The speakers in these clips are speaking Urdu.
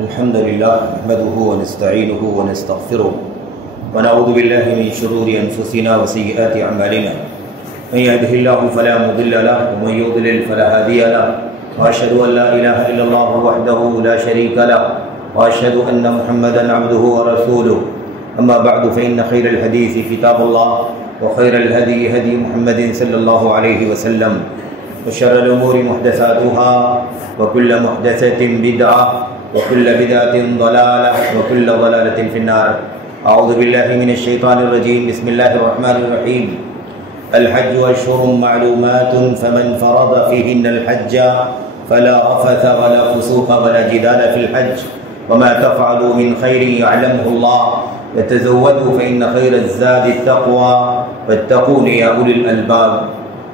الحمد لله نحمده ونستعينه ونستغفره ونعوذ بالله من شرور أنفسنا وسيئات أعمالنا من يهده الله فلا مضل له ومن يضلل فلا هادي له وأشهد أن لا إله إلا الله وحده لا شريك له وأشهد أن محمدا عبده ورسوله أما بعد فإن خير الحديث كتاب الله وخير الهدي هدي محمد صلى الله عليه وسلم وشر الأمور محدثاتها وكل محدثة بدعة وكل بدعة ضلالة وكل ضلالة في النار. أعوذ بالله من الشيطان الرجيم. بسم الله الرحمن الرحيم. الحج أشهر معلومات فمن فرض فيهن الحج فلا رفث ولا فسوق ولا جدال في الحج وما تفعلوا من خير يعلمه الله وتزودوا فإن خير الزاد التقوى واتقون يا أولي الألباب.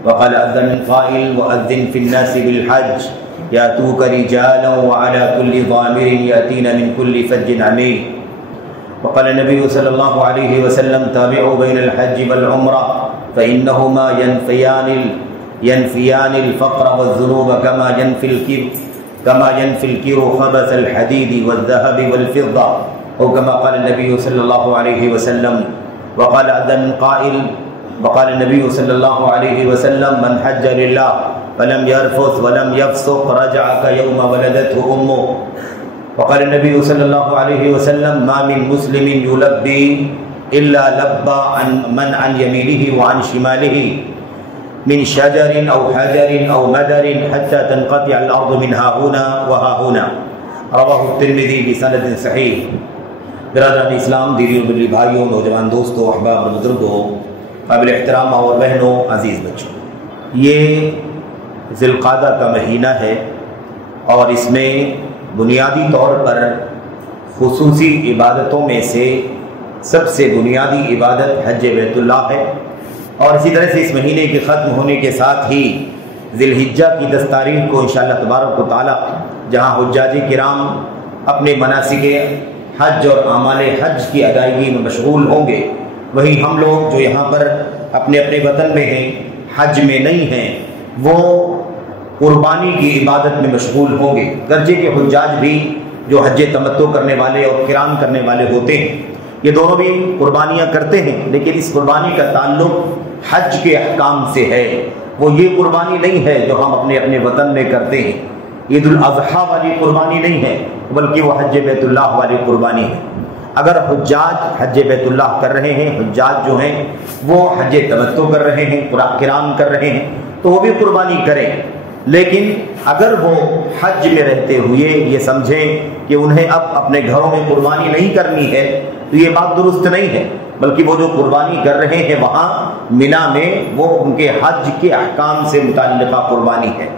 وقال أذن قائل وأذن في الناس بالحج يأتوك رجالا وعلى كل ضامر يأتين من كل فج عميق. وقال النبي صلى الله عليه وسلم تابعوا بين الحج والعمرة فإنهما ينفيان الفقر والذنوب كما ينفي الكير خبث الحديد والذهب والفضة أو كما قال النبي صلى الله عليه وسلم. وقال أذن قائل وقال النبي صلى الله عليه وسلم من حج لله فلم يرفث ولم يفسق رجع كيوم ولدته أمه. وقال النبي صلى الله عليه وسلم ما من مسلم يلبي إلا لبى عن يمينه وعن شماله من شجر أو حجر أو مدر حتى تنقطع الأرض من ها هنا وها هنا. رواه الترمذي بسند صحيح. برادران اسلام، دیدی اور ملی بھائیوں، نوجوان دوستوں، احباب اور بزرگوں، قابل احترام اور بہنوں، عزیز بچوں، یہ ذی القعدہ کا مہینہ ہے اور اس میں بنیادی طور پر خصوصی عبادتوں میں سے سب سے بنیادی عبادت حج بیت اللہ ہے. اور اسی طرح سے اس مہینے کے ختم ہونے کے ساتھ ہی ذی الحجہ کی 10 تاریخ کو انشاءاللہ تبارک و تعالی جہاں حجاج کرام اپنے مناسک حج اور اعمال حج کی ادائیگی میں مشغول ہوں گے، وہیں ہم لوگ جو یہاں پر اپنے اپنے وطن میں ہیں، حج میں نہیں ہیں، وہ قربانی کی عبادت میں مشغول ہوں گے. گرچہ کے حجاج بھی جو حج تمتع کرنے والے اور قران کرنے والے ہوتے ہیں، یہ دونوں بھی قربانیاں کرتے ہیں، لیکن اس قربانی کا تعلق حج کے احکام سے ہے. وہ یہ قربانی نہیں ہے جو ہم اپنے اپنے وطن میں کرتے ہیں، عید الاضحیٰ والی قربانی نہیں ہے، بلکہ وہ حج بیت اللہ والی قربانی ہے. اگر حجاج حج بیت اللہ کر رہے ہیں، حجاج جو ہیں وہ حج تمتع کر رہے ہیں، قران کر رہے ہیں، تو وہ بھی قربانی کریں. لیکن اگر وہ حج میں رہتے ہوئے یہ سمجھیں کہ انہیں اب اپنے گھروں میں قربانی نہیں کرنی ہے، تو یہ بات درست نہیں ہے، بلکہ وہ جو قربانی کر رہے ہیں وہاں منا میں وہ ان کے حج کے احکام سے متعلقہ قربانی ہے.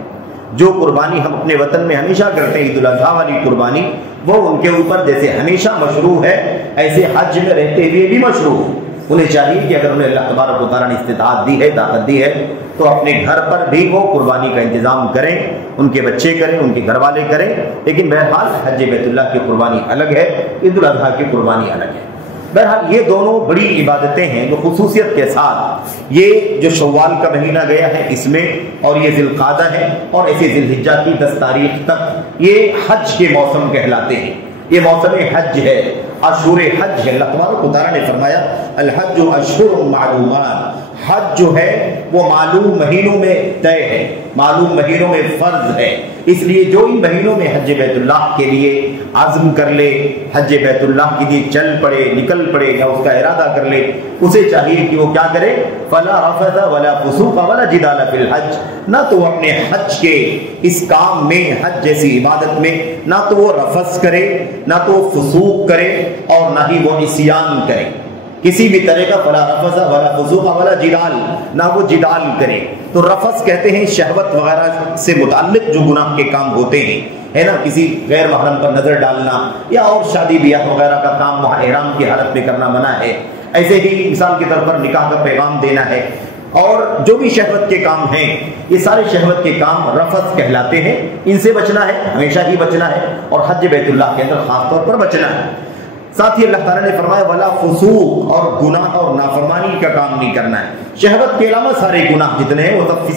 جو قربانی ہم اپنے وطن میں ہمیشہ کرتے ہیں، عید الاضحیٰ والی قربانی، وہ ان کے اوپر جیسے ہمیشہ مشروع ہے، ایسے حج میں رہتے ہوئے بھی مشروع ہے. انہیں چاہیے کہ اگر انہیں اللہ تبارک و تعالیٰ نے استطاعت دی ہے، طاقت دی ہے، تو اپنے گھر پر بھی وہ قربانی کا انتظام کریں، ان کے بچے کریں، ان کے گھر والے کریں. لیکن بہرحال حج بیت اللہ کی قربانی الگ ہے، عید الاضحیٰ کی قربانی الگ ہے. بہرحال یہ دونوں بڑی عبادتیں ہیں جو خصوصیت کے ساتھ یہ جو شوال کا مہینہ گیا ہے اس میں، اور یہ ذی القعدہ ہے، اور ایسے ذی الحجہ کی 10 تاریخ تک یہ حج کے موسم کہلاتے ہیں. یہ موسم حج ہے، اشہر حج ہے. اللہ تبارک و تعالیٰ نے فرمایا الحج اشہر معلومات. حج جو ہے وہ معلوم مہینوں میں طے ہے، معلوم مہینوں میں فرض ہے. اس لیے جو ان مہینوں میں حج بیت اللہ کے لیے عزم کر لے، حج بیت اللہ کے لیے چل پڑے، نکل پڑے، یا اس کا ارادہ کر لے، اسے چاہیے کہ وہ کیا کرے؟ فلا رفث ولا فسوق ولا جدال فی الحج. نہ تو اپنے حج کے اس کام میں، حج جیسی عبادت میں، نہ تو وہ رفث کرے، نہ تو وہ فسوق کرے، اور نہ ہی وہ عصیان کرے. کسی بھی طرح کا فلا رفث ولا فسوق ولا جدال، نہ وہ جدال کرے. تو رفث کہتے ہیں شہوت وغیرہ سے متعلق جو گناہ کے کام ہوتے ہیں، ہے نا، کسی غیر محرم پر نظر ڈالنا یا اور شادی بیاہ وغیرہ کا کام وہاں احرام کی حالت میں کرنا منع ہے. ایسے ہی مثال کے طور پر نکاح کا پیغام دینا ہے، اور جو بھی شہوت کے کام ہیں، یہ سارے شہوت کے کام رفث کہلاتے ہیں. ان سے بچنا ہے، ہمیشہ ہی بچنا ہے، اور حج بیت اللہ کے اندر خاص طور پر بچنا ہے. ساتھ ہی اللہ تعالیٰ نے فرمایا ولا فسوق، اور گناہ اور نافرمانی کا کام نہیں کرنا ہے۔ شہوت کے علاوہ سارے گناہ جتنے ہیں وہ سب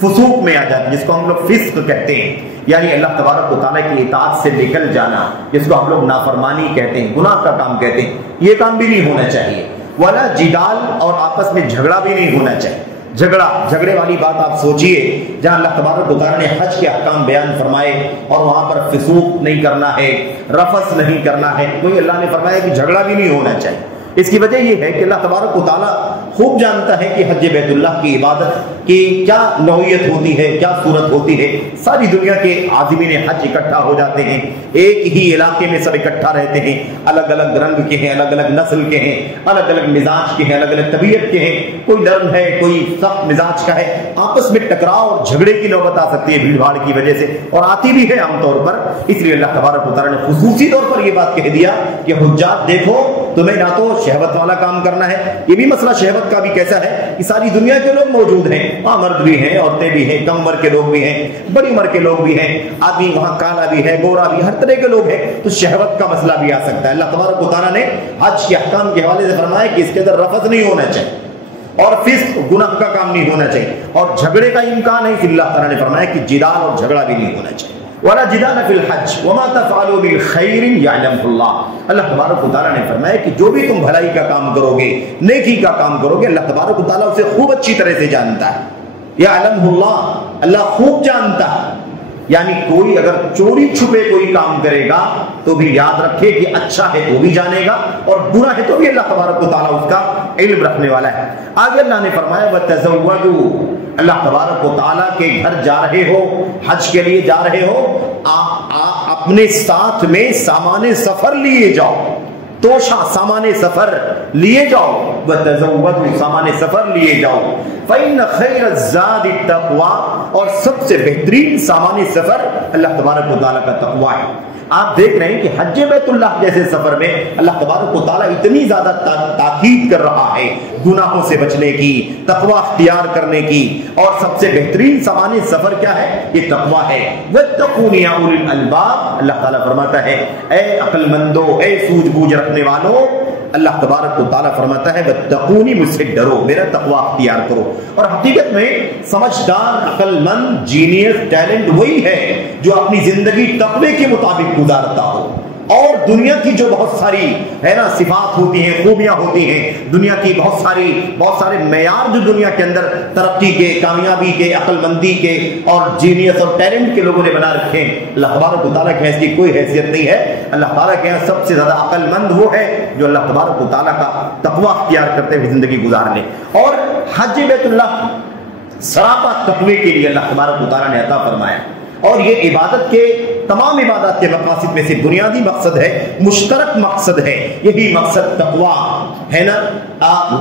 فسوق میں آ جاتے ہیں، جس کو ہم لوگ فسق کہتے ہیں، یعنی اللہ تبارک و تعالیٰ کی اطاعت سے نکل جانا، جس کو ہم لوگ نافرمانی کہتے ہیں، گناہ کا کام کہتے ہیں، یہ کام بھی نہیں ہونا چاہیے۔ ولا جدال، اور آپس میں جھگڑا بھی نہیں ہونا چاہیے۔ جھگڑے والی بات آپ سوچئے، جہاں اللہ تبارک و تعالیٰ نے حج کے احکام بیان فرمائے اور وہاں پر فسوق نہیں کرنا ہے، رفث نہیں کرنا ہے، کوئی اللہ نے فرمایا کہ جھگڑا بھی نہیں ہونا چاہیے۔ اس کی وجہ یہ ہے کہ اللہ تبارک و تعالیٰ خوب جانتا ہے کہ حج بیت اللہ کی عبادت کی کیا نوعیت ہوتی ہے، کیا صورت ہوتی ہے۔ ساری دنیا کے عازمین حج اکٹھا ہو جاتے ہیں، ایک ہی علاقے میں سب اکٹھا رہتے ہیں، الگ الگ رنگ کے ہیں، الگ الگ نسل کے ہیں، الگ الگ مزاج کے ہیں، الگ الگ طبیعت کے ہیں، کوئی نرم ہے، کوئی سخت مزاج کا ہے، آپس میں ٹکراؤ اور جھگڑے کی نوبت آ سکتی ہے بھیڑ بھاڑ کی وجہ سے، اور آتی بھی ہے عام طور پر۔ اس لیے اللہ تبارک و تعالیٰ نے خصوصی طور پر یہ بات کہہ دیا کہ حجاج دیکھو، تمہیں نہ تو شہوت والا کام کرنا ہے، یہ بھی مسئلہ شہوت کا بھی کیسا ہے کہ ساری دنیا کے لوگ موجود ہیں، وہاں مرد بھی ہیں، عورتیں بھی ہیں، کم عمر کے لوگ بھی ہیں، بڑی عمر کے لوگ بھی ہیں، آدمی وہاں کالا بھی ہے، گورا بھی، ہر طرح کے لوگ ہیں، تو شہوت کا مسئلہ بھی آ سکتا ہے۔ اللہ تبارک و تعالیٰ نے حج کے احکام کے حوالے سے فرمایا کہ اس کے اندر رفث نہیں ہونا چاہیے اور فسق گناہ کا کام نہیں ہونا چاہیے، اور جھگڑے کا امکان ہے، اللہ تعالیٰ نے فرمایا کہ جدال اور جھگڑا بھی نہیں ہونا چاہیے۔ وَلَا جِدَالَ فِي الْحَجِّ وَمَا تَفْعَلُوا مِنْ خَيْرٍ يَعْلَمْهُ اللَّهُ۔ اللہ تبارک و تعالیٰ نے فرمایا کہ جو بھی تم بھلائی کا کام کرو گے، نیکی کا کام کرو گے، اللہ تبارک و تعالیٰ اسے خوب اچھی طرح سے جانتا ہے۔ يَعْلَمْهُ اللَّهُ، اللہ خوب جانتا ہے، یعنی کوئی اگر چوری چھپے کوئی کام کرے گا تو بھی یاد رکھے کہ اچھا ہے تو بھی جانے گا اور برا ہے تو بھی اللہ تبارک و تعالیٰ اس کا علم رکھنے والا ہے۔ آگے اللہ نے فرمایا وَتَزَوَّدُوا، اللہ تبارک و تعالیٰ کے گھر جا رہے ہو، حج کے لیے جا رہے ہو، اپنے ساتھ میں سامان سفر لیے جاؤ، توشہ سامان سفر لیے جاؤ، وَتَزَوَّدُوا سامان سفر لیے جاؤ، فَإِنَّ خَيْرَ الزَّادِ التَّقْوَىٰ، اور سب سے بہترین سامان سفر اللہ تبارک و تعالیٰ کا تقویٰ ہے۔ آپ دیکھ رہے ہیں کہ حج بیت اللہ جیسے سفر میں اللہ تبارک و تعالیٰ اتنی زیادہ تاکید کر رہا ہے گناہوں سے بچنے کی، تقویٰ اختیار کرنے کی، اور سب سے بہترین سامان سفر کیا ہے؟ یہ تقویٰ ہے۔ وَاتَّقُونِ يَا أُولِي الْأَلْبَابِ، اللہ تعالیٰ فرماتا ہے اے عقل مندو، اے سوجھ بوجھ رکھنے والوں، اللہ تبارک و تعالیٰ فرماتا ہے وَاتَّقُونِ، مجھ سے ڈرو، میرا تقویٰ اختیار کرو۔ اور حقیقت میں سمجھدار، عقل مند، جینیس، ٹیلنٹ وہی ہے جو اپنی زندگی تقوی کے مطابق گزارتا ہو، اور دنیا کی جو بہت ساری ہے نا صفات ہوتی ہیں، خوبیاں ہوتی ہیں، دنیا کی بہت سارے معیار جو دنیا کے اندر ترقی کے، کامیابی کے، عقل مندی کے اور جینیس اور ٹیلنٹ کے لوگوں نے بنا رکھے ہیں، اللہ تبارک و تعالیٰ کے اس کی کوئی حیثیت نہیں ہے۔ اللہ تعالیٰ کے یہاں سب سے زیادہ عقل مند وہ ہے جو اللہ تبارک و تعالیٰ کا تقویٰ اختیار کرتے ہوئے زندگی گزار لے۔ اور حج بیت اللہ سراپا تقوی کے لیے اللہ تبارک و تعالیٰ نے عطا فرمایا، اور یہ عبادت کے تمام عبادات کے مقاصد میں سے بنیادی مقصد ہے، مشترک مقصد ہے، یہی مقصد تقویٰ ہے نا،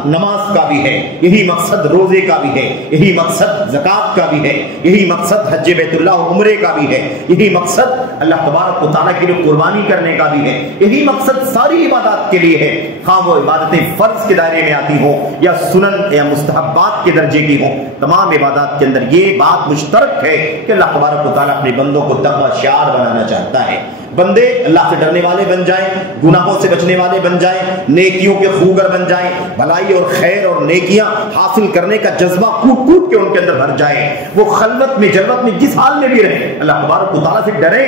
نماز کا بھی ہے، یہی مقصد روزے کا بھی ہے، یہی مقصد زکوٰۃ کا بھی ہے، یہی مقصد حج بیت اللہ اور عمرے کا بھی ہے، یہی مقصد اللہ تبارک و تعالیٰ کے لیے قربانی کرنے کا بھی ہے، یہی مقصد ساری عبادات کے لیے ہے، خواہ وہ عبادتیں فرض کے دائرے میں آتی ہوں یا سنن یا مستحبات کے درجے کی ہوں، تمام عبادات کے اندر یہ بات مشترک ہے کہ اللہ تبارک و تعالیٰ اپنے بندوں کو تقویٰ شعار بنانا چاہتا ہے۔ بندے اللہ سے ڈرنے والے بن جائیں، گناہوں سے بچنے والے بن جائیں، نیکیوں کے خوگر بن جائیں، بھلائی اور خیر اور نیکیاں حاصل کرنے کا جذبہ کوٹ کوٹ کے ان کے اندر بھر جائے، وہ خلوت میں جلوت میں جس حال میں بھی رہیں اللہ تبارک و تعالیٰ سے ڈریں،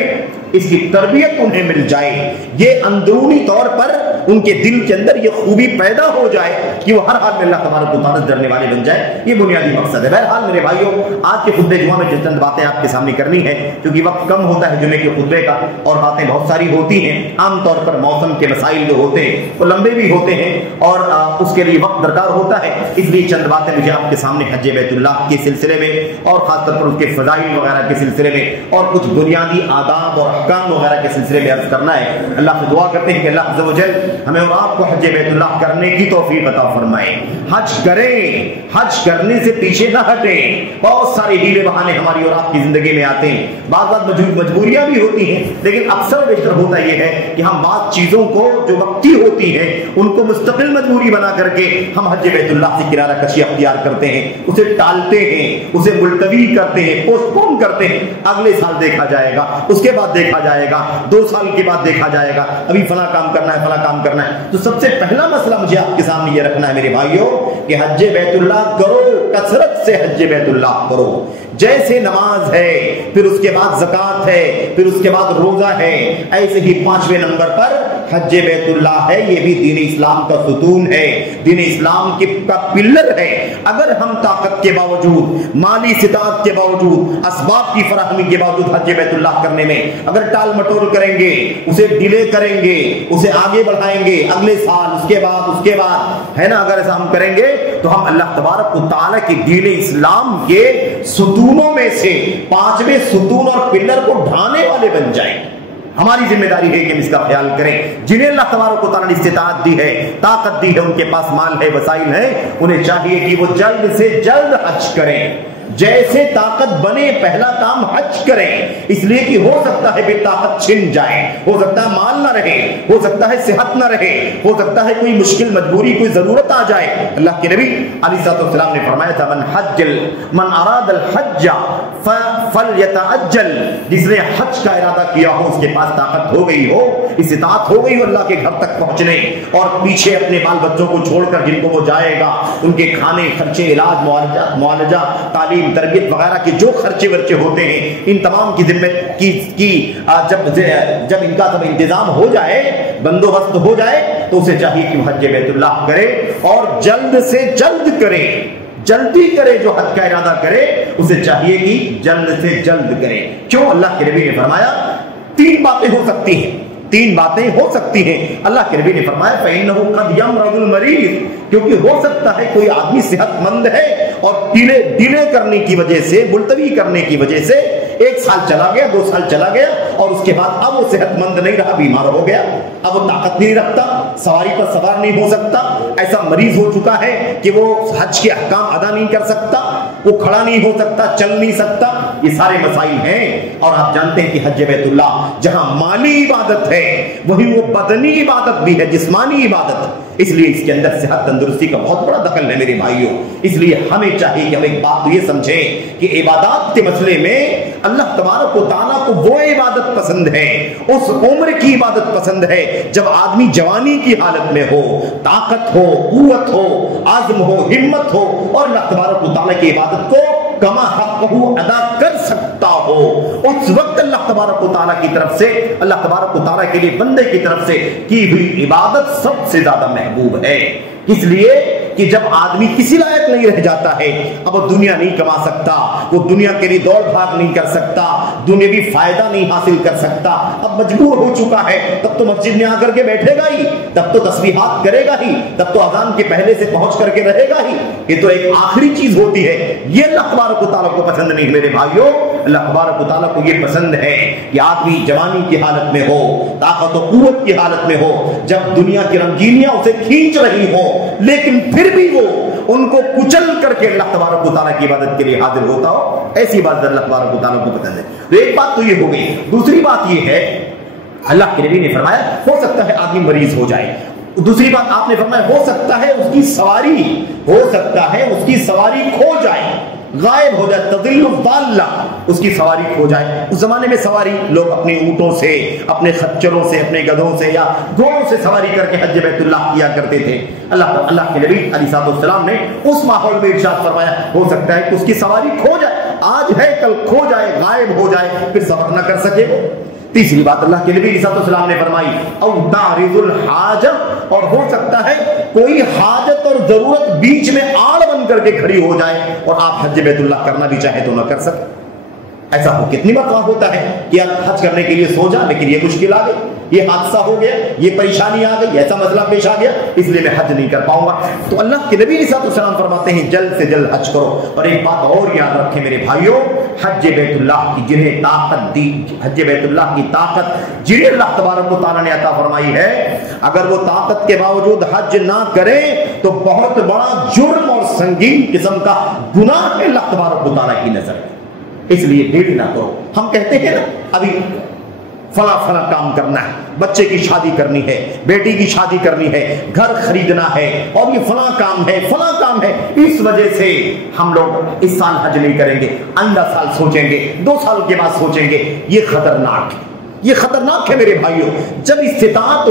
اس کی تربیت انہیں مل جائے، یہ اندرونی طور پر ان کے دل کے اندر یہ خوبی پیدا ہو جائے کہ وہ ہر حال میں اللہ تبارک و تعالیٰ سے ڈرنے والے بن جائے، یہ بنیادی مقصد ہے۔ بہرحال میرے بھائیوں، آج کے خطبہ جمعہ میں چند باتیں آپ کے سامنے کرنی ہے کیونکہ وقت کم ہوتا ہے جمعے کے خطبے کا، اور باتیں بہت ساری ہوتی ہیں، عام طور پر موسم کے مسائل جو ہوتے ہیں وہ لمبے بھی ہوتے ہیں اور اس کے لیے وقت درکار ہوتا ہے، اس لیے چند باتیں مجھے آپ کے سامنے حج بیت اللہ کے سلسلے میں اور خاص طور پر اس کے فضائل وغیرہ کے سلسلے میں اور کچھ بنیادی آداب اور احکام وغیرہ کے سلسلے میں عرض کرنا ہے۔ اللہ سے دعا کرتے ہیں کہ اللہ عز و جل ہمیں اور آپ کو حج بیت اللہ کرنے کی توفیق عطا فرمائے۔ حج کریں، حج کرنے سے پیچھے نہ ہٹیں۔ بہت سارے ہیلے بہانے ہماری اور آپ کی زندگی میں آتے ہیں، بعض مجبوریاں بھی ہوتی ہیں، لیکن اکثر بیشتر ہوتا یہ ہے کہ ہم بعض چیزوں کو جو وقتی ہوتی ہیں ان کو مستقل مجبوری بنا کر کے ہم حج بیت اللہ سے کنارہ کشی اختیار کرتے ہیں، اسے ٹالتے ہیں، اسے ملتوی کرتے ہیں، پوسٹ پون کرتے ہیں، اگلے سال دیکھا جائے گا، اس کے بعد دیکھا جائے گا، 2 سال کے بعد دیکھا جائے گا، ابھی فلاں کام کرنا ہے، فلاں کام کرنا ہے۔ تو سب سے پہلا مسئلہ مجھے آپ کے سامنے یہ رکھنا ہے میرے بھائیوں کہ حج بیت اللہ کرو، کثرت سے حج بیت اللہ کرو۔ جیسے نماز ہے، پھر اس کے بعد زکوٰۃ ہے، پھر اس کے بعد روزہ ہے، ایسے ہی 5ویں نمبر پر حج بیت اللہ ہے۔ یہ بھی دین اسلام کا ستون ہے، دین اسلام کا پلر ہے۔ اگر ہم طاقت کے باوجود، مالی استطاعت کے باوجود، اسباب کی فراہمی کے باوجود حج بیت اللہ کرنے میں اگر ٹال مٹول کریں گے، اسے ڈیلے کریں گے، اسے آگے بڑھائیں گے، اگلے سال، اس کے بعد ہے نا، اگر ایسا ہم کریں گے تو ہم اللہ تبارک و تعالیٰ کی دین اسلام کے ستونوں میں سے 5ویں ستون اور پلر کو ڈھانے والے بن جائیں۔ ہماری ذمہ داری ہے کہ ہم اس کا خیال کریں۔ جنہیں اللہ تبارک و تعالیٰ نے استطاعت دی ہے، طاقت دی ہے، ان کے پاس مال ہے، وسائل ہے، انہیں چاہیے کہ وہ جلد سے جلد حج کریں۔ جیسے طاقت بنے پہلا کام حج کریں، اس لیے کہ ہو سکتا ہے بے طاقت چھن جائے، ہو سکتا ہے مال نہ رہے، ہو سکتا ہے صحت نہ رہے، ہو سکتا ہے کوئی مشکل، مجبوری، کوئی ضرورت آ جائے۔ اللہ کے نبی علیہ الصلوۃ والسلام نے فرمایا تھا من اراد الحج فلیتعجل، جس نے حج کا ارادہ کیا ہو، اس کے پاس طاقت ہو گئی ہو، استطاعت ہو گئی ہو اللہ کے گھر تک پہنچنے، اور پیچھے اپنے بال بچوں کو چھوڑ کر جن کو وہ جائے گا، ان کے کھانے، خرچے، علاج، معالجہ، تعلیم، تربیت وغیرہ کے جو خرچے ورچے ہوتے ہیں، ان تمام کی ذمہ جب ان کا سب انتظام ہو جائے، بندوبست ہو جائے، تو اسے چاہیے کہ وہ حج بیت اللہ کرے، اور جلد سے جلد کرے، جلدی کرے۔ جو حج کا ارادہ کرے اسے چاہیے کہ جلد سے جلد کرے۔ کیوں؟ اللہ کے نبی نے فرمایا 3 باتیں ہو سکتی ہیں، 3 باتیں ہو سکتی ہیں۔ اللہ کے نبی نے فرمایا فَإِنَّهُ قَدْ يَمْرَضُ الْمَرِيضُ، کیونکہ ہو سکتا ہے کوئی آدمی صحت مند ہے اور ڈیلے کرنے کی وجہ سے، ملتوی کرنے کی وجہ سے 1 سال چلا گیا، 2 سال چلا گیا، اور اس کے بعد اب وہ صحت مند نہیں رہا، بیمار ہو گیا، اب وہ طاقت نہیں رکھتا، سواری پر سوار نہیں ہو سکتا، ایسا مریض ہو چکا ہے کہ وہ حج کے احکام ادا نہیں کر سکتا، وہ کھڑا نہیں ہو سکتا، چل نہیں سکتا۔ یہ سارے مسائل ہیں، اور آپ جانتے ہیں کہ حج بیت اللہ جہاں مالی عبادت ہے وہی وہ بدنی عبادت بھی ہے، جسمانی عبادت، اس لیے اس کے اندر صحت تندرستی کا بہت بڑا دخل ہے میرے بھائیوں۔ اس لیے ہمیں چاہیے کہ ہم ایک بات تو یہ سمجھیں کہ عبادات کے مسئلے میں اللہ تبارک و تعالیٰ کو وہ عبادت پسند ہے، اس عمر کی عبادت پسند ہے جب آدمی جوانی کی حالت میں ہو، طاقت ہو، قوت ہو، عزم ہو، ہمت ہو، اور اللہ تبارک و تعالیٰ کی عبادت کو کما حقہ ادا کر سکتا ہو۔ اس وقت اللہ تبارک و تعالیٰ کی طرف سے، اللہ تبارک و تعالیٰ کے لیے بندے کی طرف سے کی ہوئی عبادت سب سے زیادہ محبوب ہے۔ اس لیے کہ جب آدمی کسی لائق نہیں رہ جاتا ہے، اب وہ دنیا نہیں کما سکتا، وہ دنیا کے لیے دوڑ بھاگ نہیں کر سکتا، دنیاوی فائدہ نہیں حاصل کر سکتا، اب مجبور ہو چکا ہے، تب تو مسجد میں آ کر کے بیٹھے گا ہی، تب تو تسبیحات کرے گا ہی، تب تو اذان کے پہلے سے پہنچ کر کے رہے گا ہی۔ یہ تو ایک آخری چیز ہوتی ہے، یہ اللہ تبارک و تعالیٰ کو پسند نہیں میرے بھائیوں۔ اللہ تبارک و تعالیٰ کو یہ پسند ہے کہ آدمی جوانی کی حالت میں ہو، طاقت و قوت کی حالت میں ہو، جب دنیا کی رنگینیاں اسے کھینچ رہی ہو، لیکن پھر بھی وہ ان کو کچل کر کے اللہ تبارک و تعالیٰ کی عبادت کے لیے حاضر ہوتا ہو، ایسی عبادت اللہ تبارک و تعالیٰ کو پسند ہے۔ تو ایک بات تو یہ ہو گئی۔ دوسری بات یہ ہے، اللہ کے نبی نے فرمایا ہو سکتا ہے آدمی مریض ہو جائے۔ دوسری بات آپ نے فرمایا ہو سکتا ہے اس کی سواری، ہو سکتا ہے اس کی سواری کھو جائے، غائب ہو جائے، تضل الضالہ، اس کی سواری کھو جائے۔ اس زمانے میں سواری لوگ اپنے اونٹوں سے، اپنے خچروں سے، اپنے گدھوں سے یا گھوڑوں سے سواری کر کے حج بیت اللہ کیا کرتے تھے۔ اللہ کے نبی علیہ السلام نے اس ماحول میں ارشاد فرمایا ہو سکتا ہے کہ اس کی سواری کھو جائے، آج ہے کل کھو جائے، غائب ہو جائے، پھر سفر نہ کر سکے۔ تیسری بات اللہ کے نبی علیہ السلام نے فرمائی او تعرض الحاجہ، اور ہو سکتا ہے کوئی حاجت اور ضرورت بیچ میں آڑ بن کر کے کھڑی ہو جائے اور آپ حج بیت اللہ کرنا بھی چاہیں تو نہ کر سکیں۔ ایسا ہو کتنی مرتبہ ہوتا ہے کہ آپ حج کرنے کے لیے سوچا لیکن یہ مشکل آ گئی، یہ حادثہ ہو گیا، یہ پریشانی آ گئی، ایسا مسئلہ پیش آ گیا، اس لیے میں حج نہیں کر پاؤں گا۔ تو اللہ کے نبی علیہ السلام فرماتے ہیں جلد سے جلد حج کرو۔ اور ایک بات اور یاد رکھیں میرے بھائیوں، حج بیت اللہ کی جنہیں طاقت دی، حج بیت اللہ کی طاقت جنہیں اللہ تبارک و تعالیٰ نے عطا فرمائی ہے، اگر وہ طاقت کے باوجود حج نہ کریں تو بہت بڑا جرم اور سنگین قسم کا گناہ ہے اللہ تبارک و تعالیٰ کی نظر میں. اس لیے ڈیڑھ نہ کرو. ہم کہتے ہیں نا ابھی فلاں فلاں کام کرنا ہے, بچے کی شادی کرنی ہے, بیٹی کی شادی کرنی ہے, گھر خریدنا ہے, اور یہ فلاں کام ہے فلاں کام ہے, اس وجہ سے ہم لوگ اس سال حج نہیں کریں گے, آئندہ سال سوچیں گے, 2 سال کے بعد سوچیں گے. یہ خطرناک ہے, یہ خطرناک ہے میرے بھائیوں. جب استطاعت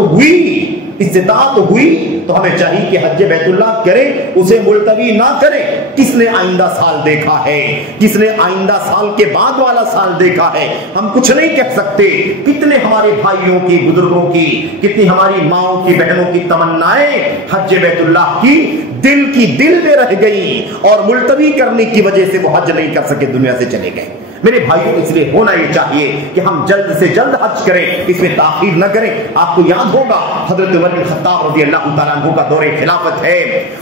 ہوئی تو ہمیں چاہیے کہ حج بیت اللہ کریں, اسے ملتوی نہ کریں. کس نے آئندہ سال دیکھا ہے, کس نے آئندہ سال کے بعد والا سال دیکھا ہے؟ ہم کچھ نہیں کہہ سکتے. کتنے ہمارے بھائیوں کی, بزرگوں کی, کتنی ہماری ماؤں کی, بہنوں کی تمنائیں حج بیت اللہ کی دل میں رہ گئی, اور ملتوی کرنے کی وجہ سے وہ حج نہیں کر سکے, دنیا سے چلے گئے. میرے بھائیوں اس لیے ہونا یہ چاہیے کہ ہم جلد سے جلد حج کریں, اس میں تاخیر نہ کریں. آپ کو یاد ہوگا حضرت عمر بن خطاب رضی اللہ تعالیٰ عنہ کا دور خلافت ہے,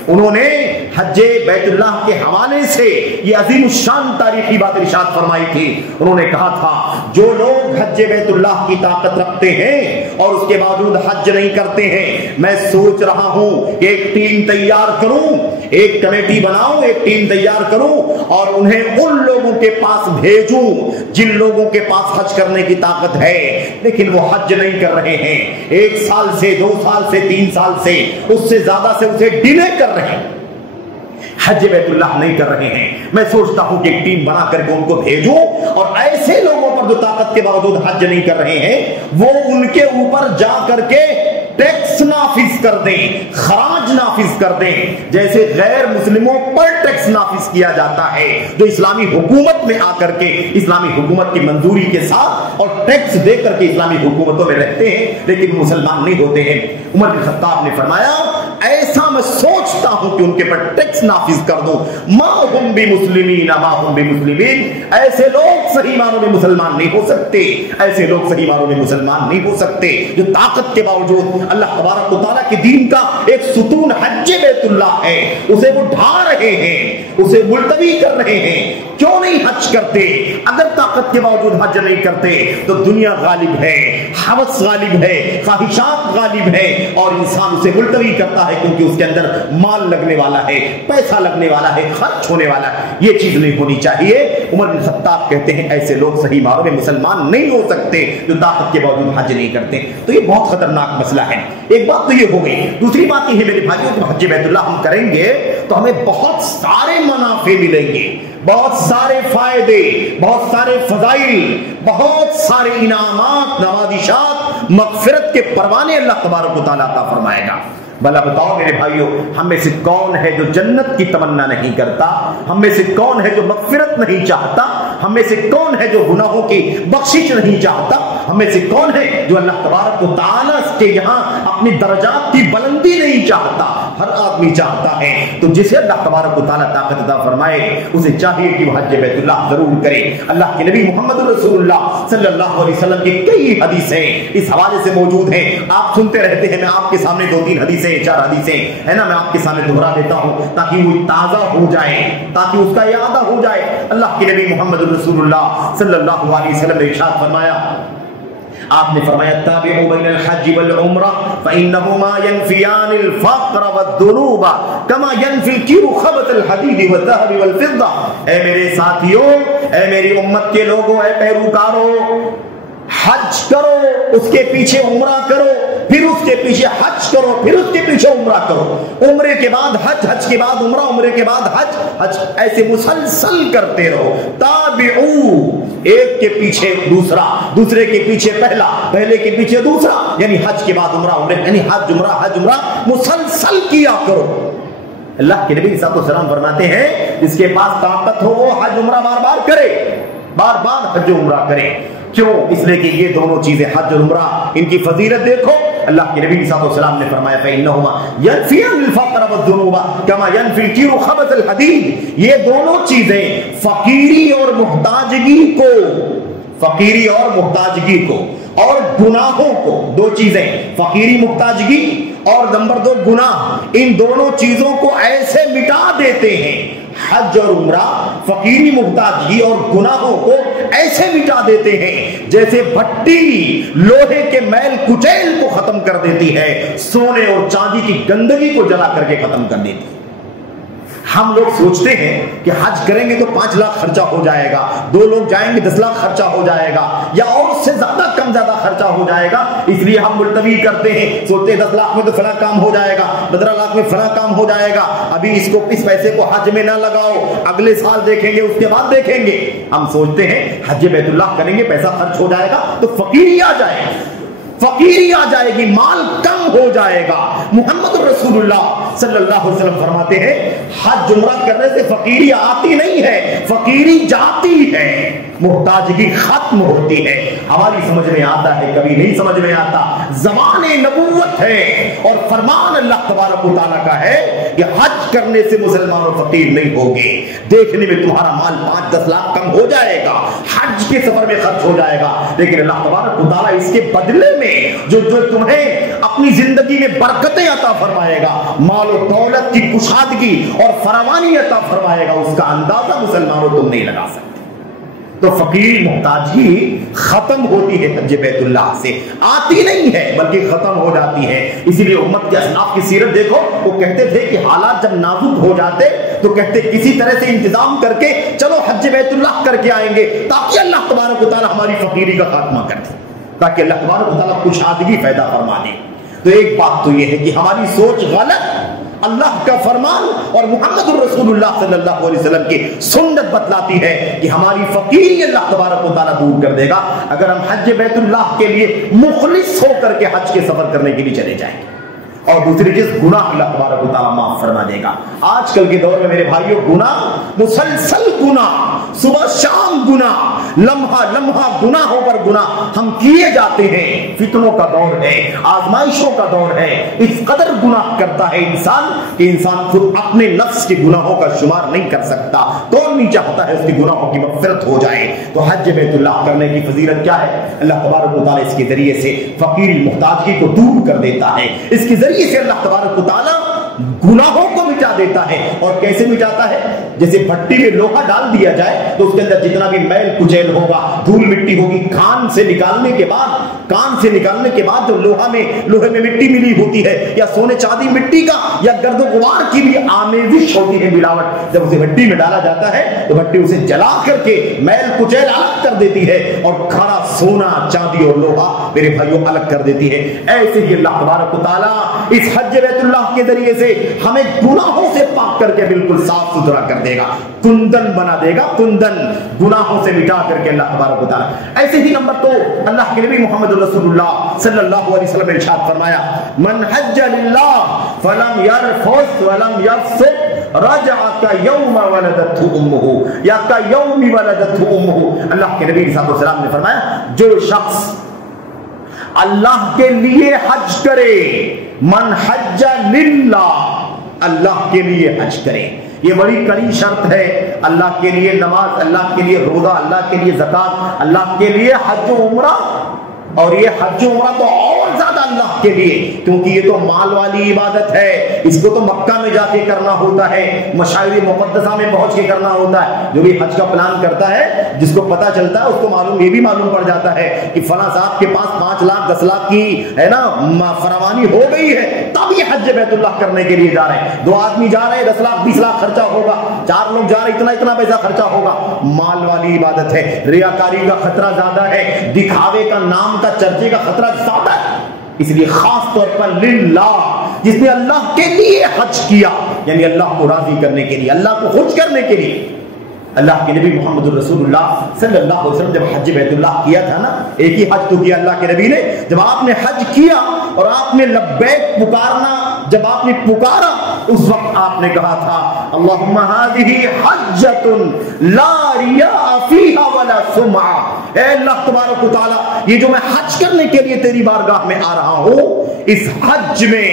انہوں نے حج بیت اللہ کے حوالے سے یہ عظیم الشان تاریخی بات ارشاد فرمائی تھی. انہوں نے کہا تھا جو لوگ حج بیت اللہ کی طاقت رکھتے ہیں اور اس کے باوجود حج نہیں کرتے ہیں, میں سوچ رہا ہوں کہ ایک ٹیم تیار کروں, ایک کمیٹی بناؤں, ایک ٹیم تیار کروں اور انہیں ان لوگوں کے پاس بھیجوں جن لوگوں کے پاس حج کرنے کی طاقت ہے لیکن وہ حج نہیں کر رہے ہیں. 1 سال سے, 2 سال سے, 3 سال سے, اس سے زیادہ سے اسے ڈیلے کر رہے ہیں, حج بیت اللہ نہیں کر رہے ہیں. میں سوچتا ہوں کہ ایک ٹیم بنا کر کے ان کو بھیجوں, اور ایسے لوگوں پر جو طاقت کے باوجود حج نہیں کر رہے ہیں وہ ان کے اوپر جا کر کے ٹیکس نافذ کر دیں, خراج نافذ کر دیں, جیسے غیر مسلموں پر ٹیکس نافذ کیا جاتا ہے جو اسلامی حکومت میں آ کر کے اسلامی حکومت کی منظوری کے ساتھ اور ٹیکس دے کر کے اسلامی حکومتوں میں رہتے ہیں لیکن مسلمان نہیں ہوتے ہیں. عمر بن خطاب نے فرمایا ایسا میں سوچتا ہوں کہ ان کے پر ٹیکس نافذ کر دوں. ما ہم بمسلمین ما ہم بمسلمین, ایسے لوگ صحیح معنوں میں مسلمان نہیں ہو سکتے, ایسے لوگ صحیح معنوں میں مسلمان نہیں ہو سکتے جو طاقت کے باوجود اللہ تبارک و تعالیٰ کے دین کا ایک ستون حج بیت اللہ ہے اسے وہ ڈھا رہے ہیں, اسے ملتوی کر رہے ہیں. کیوں نہیں حج کرتے؟ اگر طاقت کے باوجود حج نہیں کرتے تو دنیا غالب ہے, ہوس غالب ہے, خواہشات غالب ہے, اور انسان اسے ملتوی کرتا ہے کیونکہ اس کے اندر مال لگنے والا ہے, پیسہ لگنے والا ہے, خرچ ہونے والا ہے. یہ چیز نہیں ہونی چاہیے. عمر بن خطاب کہتے ہیں ایسے لوگ صحیح معنوں میں مسلمان نہیں ہو سکتے جو طاقت کے باوجود حج نہیں کرتے. تو یہ بہت خطرناک مسئلہ ہے. ایک بات تو یہ ہو گئی. دوسری بات یہ ہے میرے بھائیوں کہ حج بیت اللہ ہم کریں گے تو ہمیں بہت سارے منافع ملیں گے, بہت سارے فائدے, بہت سارے فضائل, بہت سارے انعامات, نوازشات, مغفرت کے پروانے اللہ تبارک و تعالیٰ عطا فرمائے گا. بھلا بتاؤ میرے بھائیوں ہم میں سے کون ہے جو جنت کی تمنا نہیں کرتا؟ ہم میں سے کون ہے جو مغفرت نہیں چاہتا؟ ہم میں سے کون ہے جو گناہوں کی بخشش نہیں چاہتا؟ ہم میں سے کون ہے جو اللہ تبارک و تعالیٰ کے یہاں اپنی درجات کی بلندی نہیں چاہتا؟ ہر آدمی چاہتا ہے. تو جسے اللہ تبارک و تعالیٰ طاقت عطا فرمائے اسے چاہیے کہ وہ حج بیت اللہ ضرور کرے. اللہ کے نبی محمد رسول اللہ صلی اللہ علیہ وسلم کی کئی حدیثیں اس حوالے سے موجود ہیں. آپ سنتے رہتے ہیں, میں آپ کے سامنے 2-3 حدیثیں 4 حدیثیں ہے نا میں آپ کے سامنے دہرا دیتا ہوں تاکہ وہ تازہ ہو جائے, تاکہ اس کا اعادہ ہو جائے. اللہ کے نبی محمد رسول اللہ صلی اللہ علیہ وسلم نے ارشاد فرمایا, آپ نے فرمایا تابعوا بین الحج والعمرہ فإنهما ينفيان الفقر والذنوب كما ينفي الكير خبث الحديد والذهب والفضة. اے میرے ساتھیوں, اے میری امت کے لوگوں, اے پیروکاروں, حج کرو, اس کے پیچھے عمرہ کرو, پھر اس کے پیچھے حج کرو, پھر اس کے پیچھے عمرہ کرو, عمرے کے بعد حج, حج کے بعد عمرہ, عمرے کے بعد حج, حج, ایسے مسلسل کرتے رہو. تابعو, ایک کے پیچھے دوسرا, دوسرے کے پیچھے پہلا, پہلے کے پیچھے دوسرا, یعنی حج کے بعد عمرہ, عمرے یعنی حج عمرہ, حج عمرہ مسلسل کیا کرو. اللہ کے نبی صلی اللہ علیہ وسلم فرماتے ہیں جس کے پاس طاقت ہو وہ حج عمرہ بار بار کرے, بار بار حج عمرہ کرے. کیوں؟ اس لیے کہ یہ دونوں چیزیں حج اور عمرہ ان کی فضیلت دیکھو. اللہ کے نبی صلی اللہ علیہ وسلم نے فرمایا فإنهما ينفيان الفقر والذنوب كما ينفي الكير خبث الحديد. یہ دونوں چیزیں فقیری اور محتاجگی کو, فقیری اور محتاجگی کو اور گناہوں کو, 2 چیزیں فقیری محتاجگی اور نمبر 2 گناہ, ان دونوں چیزوں کو ایسے مٹا دیتے ہیں. حج اور عمرہ فقیری محتاجگی اور گناہوں کو ایسے مٹا دیتے ہیں جیسے بھٹی لوہے کے میل کچیل کو ختم کر دیتی ہے، سونے اور چاندی کی گندگی کو جلا کر کے ختم کر دیتی ہے۔ ہم لوگ سوچتے ہیں کہ حج کریں گے تو 5 لاکھ خرچہ ہو جائے گا، 2 لوگ جائیں گے 10 لاکھ خرچہ ہو جائے گا، یا اور سے زیادہ کم زیادہ خرچہ ہو جائے گا، اس لیے ہم ملتوی کرتے ہیں، سوچتے ہیں 10 لاکھ میں تو فلاں کام ہو جائے گا، 15 لاکھ میں فلاں کام ہو جائے گا، ابھی اس پیسے کو حج میں نہ لگاؤ، اگلے سال دیکھیں گے، اس کے بعد دیکھیں گے۔ ہم سوچتے ہیں حج بیت اللہ کریں گے پیسہ خرچ ہو جائے گا تو فقیری آ جائے گی، فقیری آ جائے گی، مال کم ہو جائے گا۔ محمد رسول اللہ صلی اللہ علیہ وسلم فرماتے ہیں حج عمرہ کرنے سے فقیری آتی نہیں ہے، فقیری جاتی ہے، محتاجگی ختم ہوتی ہے۔ ہماری سمجھ میں آتا ہے، کبھی نہیں سمجھ میں آتا۔ زمان نبوت ہے اور فرمان اللہ تبارک و تعالیٰ کا ہے کہ حج کرنے سے مسلمان اور فقیر نہیں ہوگے۔ دیکھنے میں تمہارا مال 5-10 لاکھ کم ہو جائے گا، حج کے سفر میں خرچ ہو جائے گا، لیکن اللہ تبارک و تعالیٰ اس کے بدلے میں جو تمہیں اپنی زندگی میں برکتیں عطا فرمائے گا، مال و دولت کی کشادگی اور فراوانی عطا فرمائے گا، اس کا اندازہ مسلمانوں تم نہیں لگا سکتے۔ تو فقیر محتاجی ختم ہوتی ہے حج بیت اللہ سے، آتی نہیں ہے بلکہ ختم ہو جاتی ہے۔ اسی لیے امت کے اسلاف کی سیرت دیکھو، وہ کہتے تھے کہ حالات جب نازک ہو جاتے تو کہتے کسی طرح سے انتظام کر کے چلو حج بیت اللہ کر کے آئیں گے تاکہ اللہ تبارک و تعالیٰ ہماری فقیری کا خاتمہ کر دے، تاکہ اللہ تبارک و تعالیٰ کشادگی پیدا فرما دے۔ تو ایک بات تو یہ ہے کہ ہماری سوچ غلط، اللہ کا فرمان اور محمد رسول اللہ صلی اللہ علیہ وسلم کی سنت بتلاتی ہے کہ ہماری فقیری اللہ تبارک و تعالیٰ دور کر دے گا اگر ہم حج بیت اللہ کے لیے مخلص ہو کر کے حج کے سفر کرنے کے لیے چلے جائیں گے۔ اور دوسری چیز، گناہ اللہ تبارک و تعالیٰ معاف فرما دے گا۔ آج کل کے دور میں میرے بھائیوں گناہ، مسلسل گناہ، صبح شام گناہ، لمحہ لمحہ گناہوں پر گناہ ہم کیے جاتے ہیں۔ فتنوں کا دور ہے، آزمائشوں کا دور ہے، اس قدر گناہ کرتا ہے انسان کہ انسان خود اپنے نفس کے گناہوں کا شمار نہیں کر سکتا۔ کون نہیں چاہتا ہے اس کے گناہوں کی مغفرت ہو جائے؟ تو حج بیت اللہ کرنے کی فضیلت کیا ہے؟ اللہ تبارک و تعالیٰ اس کے ذریعے سے فقیری محتاجگی کو دور کر دیتا ہے، اس کے ذریعے سے اللہ تبارک و تعالیٰ گناہوں کو مٹا دیتا ہے۔ اور کیسے مٹاتا ہے؟ جیسے بھٹی میں لوہا ڈال دیا جائے تو اس کے اندر جتنا بھی میل کچیل ہوگا، دھول مٹی ہوگی، کان سے نکالنے کے بعد جو لوہے میں مٹی ملی ہوتی ہے، یا سونے چاندی مٹی کا یا گرد و غبار کی بھی آمیزش ہوتی ہے، ملاوٹ، جب اسے بھٹی میں ڈالا جاتا ہے تو بھٹی اسے جلا کر کے میل کچیل الگ کر دیتی ہے اور کھڑا سونا چاندی اور لوہا میرے بھائیوں الگ کر دیتی ہے۔ ایسے ہی اللہ تبارک و تعالیٰ اس حج بیت اللہ کے ذریعے سے ہمیں گناہوں سے پاک کر کے بالکل صاف ستھرا کر دے گا، کندن بنا دے گا، کندن گناہوں سے مٹا کر کے اللہ تبارک و تعالیٰ۔ ایسے ہی نمبر 2، اللہ کے نبی محمد رسول اللہ صلی اللہ علیہ وسلم نے ارشاد فرمایا من حج للہ فلم یرفث ولم یفسق رجع کیوم ولدتہ امہ یا کیوم ولدتہ امہ۔ اللہ کے نبی صلی اللہ علیہ وسلم نے فرمایا جو شخص اللہ کے لیے حج کرے، من حج للہ، اللہ کے لیے حج کرے، یہ بڑی کڑی شرط ہے۔ اللہ کے لیے نماز، اللہ کے لیے روزہ، اللہ کے لیے زکات، اللہ کے لیے حج و عمرہ، اور یہ حج و عمرہ تو اور زیادہ اللہ کے لیے، کیونکہ یہ تو مال والی عبادت ہے، اس کو تو مکہ میں جا کے کرنا ہوتا ہے، مشاعر مقدسہ میں پہنچ کے کرنا ہوتا ہے۔ جو بھی حج کا پلان کرتا ہے، جس کو پتہ چلتا ہے، اس کو یہ بھی معلوم پڑ جاتا ہے کہ فلاں صاحب کے پاس 5 لاکھ 10 لاکھ کی ہے نا فراوانی ہو گئی ہے، تب یہ حج بیت اللہ کرنے کے لیے جا رہے ہیں۔ 2 آدمی جا رہے ہیں، 10 لاکھ 20 لاکھ خرچہ ہوگا، 4 لوگ جا رہے ہیں، اتنا پیسہ خرچہ ہوگا۔ مال والی عبادت ہے، ریاکاری کا خطرہ زیادہ ہے، دکھاوے کا، نام کا، چرچے کا خطرہ زیادہ ہے، اس لیے خاص طور پر للہ، جس نے اللہ کے لیے حج کیا، یعنی اللہ کو راضی کرنے کے لیے، اللہ کو خوش کرنے کے لیے۔ اللہ کے نبی محمد رسول اللہ صلی اللہ علیہ وسلم جب حج بیت اللہ کیا تھا نا، ایک ہی حج تو کیا اللہ کے نبی نے، جب آپ نے حج کیا اور آپ نے لبیک پکارنا، جب آپ نے پکارا، اس وقت آپ نے کہا تھا اللہم ہذہ حجۃ لا ریاء فیہا ولا سمعہ، اے اللہ تبارک و تعالیٰ، یہ جو میں حج کرنے کے لیے تیری بارگاہ میں آ رہا ہوں، اس حج میں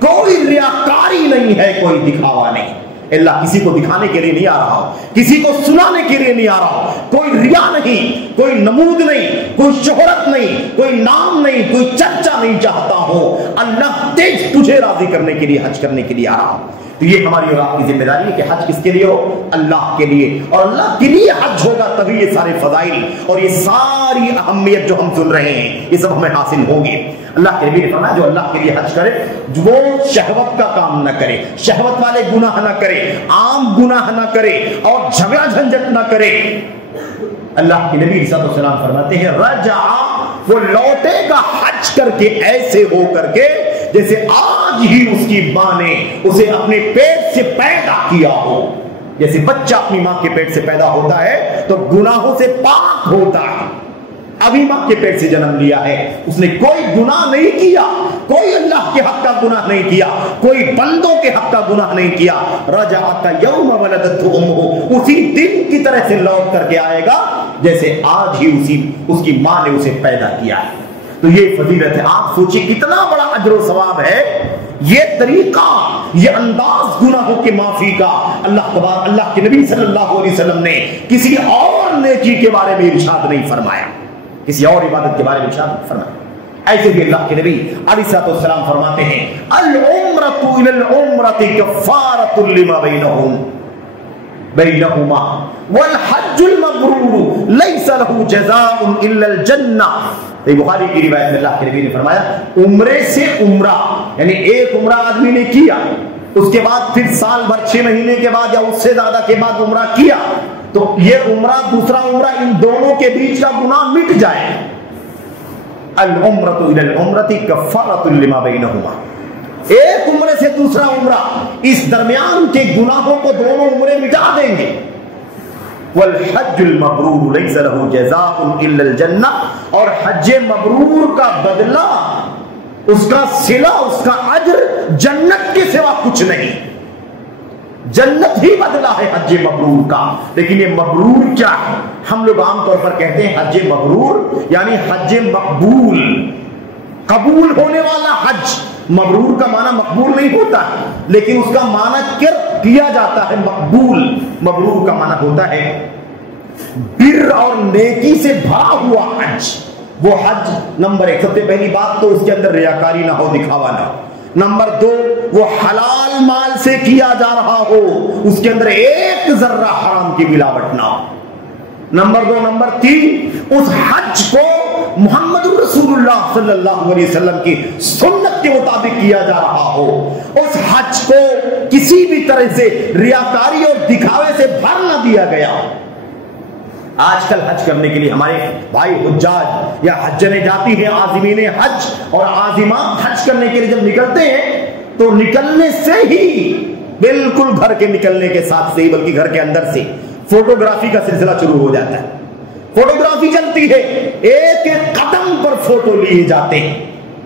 کوئی ریاکاری نہیں ہے، کوئی دکھاوا نہیں۔ اللہ کسی کو دکھانے کے لیے نہیں آ رہا ہو، کسی کو سنانے کے لیے نہیں آ رہا ہو، کوئی ریا نہیں، کوئی نمود نہیں، کوئی شہرت نہیں، کوئی نام نہیں، کوئی چرچا نہیں چاہتا ہو، اللہ تجھے راضی کرنے کے لیے حج کرنے کے لیے آ رہا ہوں۔ تو یہ ہماری اور آپ کی ذمہ داری ہے کہ حج کس کے لیے ہو؟ اللہ کے لیے، اور اللہ کے لیے حج ہوگا تبھی یہ سارے فضائل اور یہ ساری اہمیت جو ہم سن رہے ہیں یہ سب ہمیں حاصل ہوں گے۔ اللہ کے نبی نے فرمایا جو اللہ کے لیے حج کرے وہ شہوت کا کام نہ کرے، شہوت والے گناہ نہ کرے، عام گناہ نہ کرے اور جھگڑا جھنجٹ نہ کرے۔ اللہ کے نبی صلی اللہ علیہ وسلم فرماتے ہیں رجع، وہ لوٹے گا حج کر کے ایسے ہو کر کے جیسے آج ہی اس کی ماں نے اسے اپنے پیٹ سے پیدا کیا ہو۔ جیسے بچہ اپنی ماں کے پیٹ سے پیدا ہوتا ہے تو گناہوں سے پاک ہوتا ہے، ابھی ماں کے پیٹ سے جنم لیا ہے، اس نے کوئی گناہ نہیں کیا، کوئی اللہ کے حق کا گناہ نہیں کیا، کوئی بندوں کے حق کا گناہ نہیں کیا۔ رجع کا یوم ولدتہ امہ، اسی دن کی طرح سے لوٹ کر کے آئے گا جیسے آج ہی اس کی ماں نے اسے پیدا کیا ہے۔ تو یہ فضیلت ہے، آپ سوچیں کتنا بڑا اجر و ثواب ہے۔ یہ طریقہ، یہ انداز گناہوں کے معافی کا اللہ کے نبی صلی اللہ علیہ وسلم نے کسی اور نیکی کے بارے میں ارشاد نہیں فرمایا، کسی اور عبادت کے بارے میں ارشاد نہیں فرمایا۔ ایسے بھی اللہ کے نبی علیہ السلام فرماتے ہیں العمرۃ الی العمرۃ کفارۃ لما بینہما والحج المبرور لیس له جزاء الا الجنہ۔ بخاری کی روایت میں اللہ کے نبی نے فرمایا عمرے سے عمرہ، یعنی ایک عمرہ آدمی نے کیا، اس کے بعد پھر سال بھر 6 مہینے کے بعد یا اس سے زیادہ کے بعد عمرہ کیا تو یہ عمرہ دوسرا عمرہ ان دونوں کے بیچ کا گناہ مٹ جائے۔ العمرۃ الی العمرۃ کفارۃ لما بینہما، ایک عمرے سے دوسرا عمرہ اس درمیان کے گناہوں کو دونوں عمرے مٹا دیں گے۔ والحج المبرور لیس له جزاء الا الجنہ، اور حج مبرور کا بدلہ، اس کا صلہ، اس کا اجر جنت کے سوا کچھ نہیں، جنت ہی بدلہ ہے حج مبرور کا۔ لیکن یہ مبرور کیا ہے؟ ہم لوگ عام طور پر کہتے ہیں حج مبرور یعنی حج مقبول، قبول ہونے والا حج۔ مبرور کا معنی مقبول نہیں ہوتا لیکن اس کا معنی کیا جاتا ہے مقبول۔ مبرور کا معنی ہوتا ہے بر اور نیکی سے بھرا ہوا حج۔ وہ حج نمبر 1، سب سے پہلی بات تو اس کے اندر ریاکاری نہ ہو، دکھاوا نہ ہو۔ نمبر 2، وہ حلال مال سے کیا جا رہا ہو، اس کے اندر ایک ذرہ حرام کی ملاوٹ نہ ہو۔ نمبر 2، نمبر 3، اس حج کو محمد رسول اللہ صلی اللہ علیہ وسلم کی سنت کے مطابق کیا جا رہا ہو، اس حج کو کسی بھی طرح سے ریاکاری اور دکھاوے سے بھر نہ دیا گیا۔ آج کل حج کرنے کے لیے ہمارے بھائی حجاج یا حجنے جاتی ہیں، عازمین حج اور عازمات حج کرنے کے لیے جب نکلتے ہیں تو نکلنے سے ہی، بالکل گھر کے نکلنے کے ساتھ سے ہی بلکہ گھر کے اندر سے فوٹوگرافی کا سلسلہ شروع ہو جاتا ہے۔ فوٹوگرافی چلتی ہے، ایک ایک قدم پر فوٹو لیے جاتے ہیں۔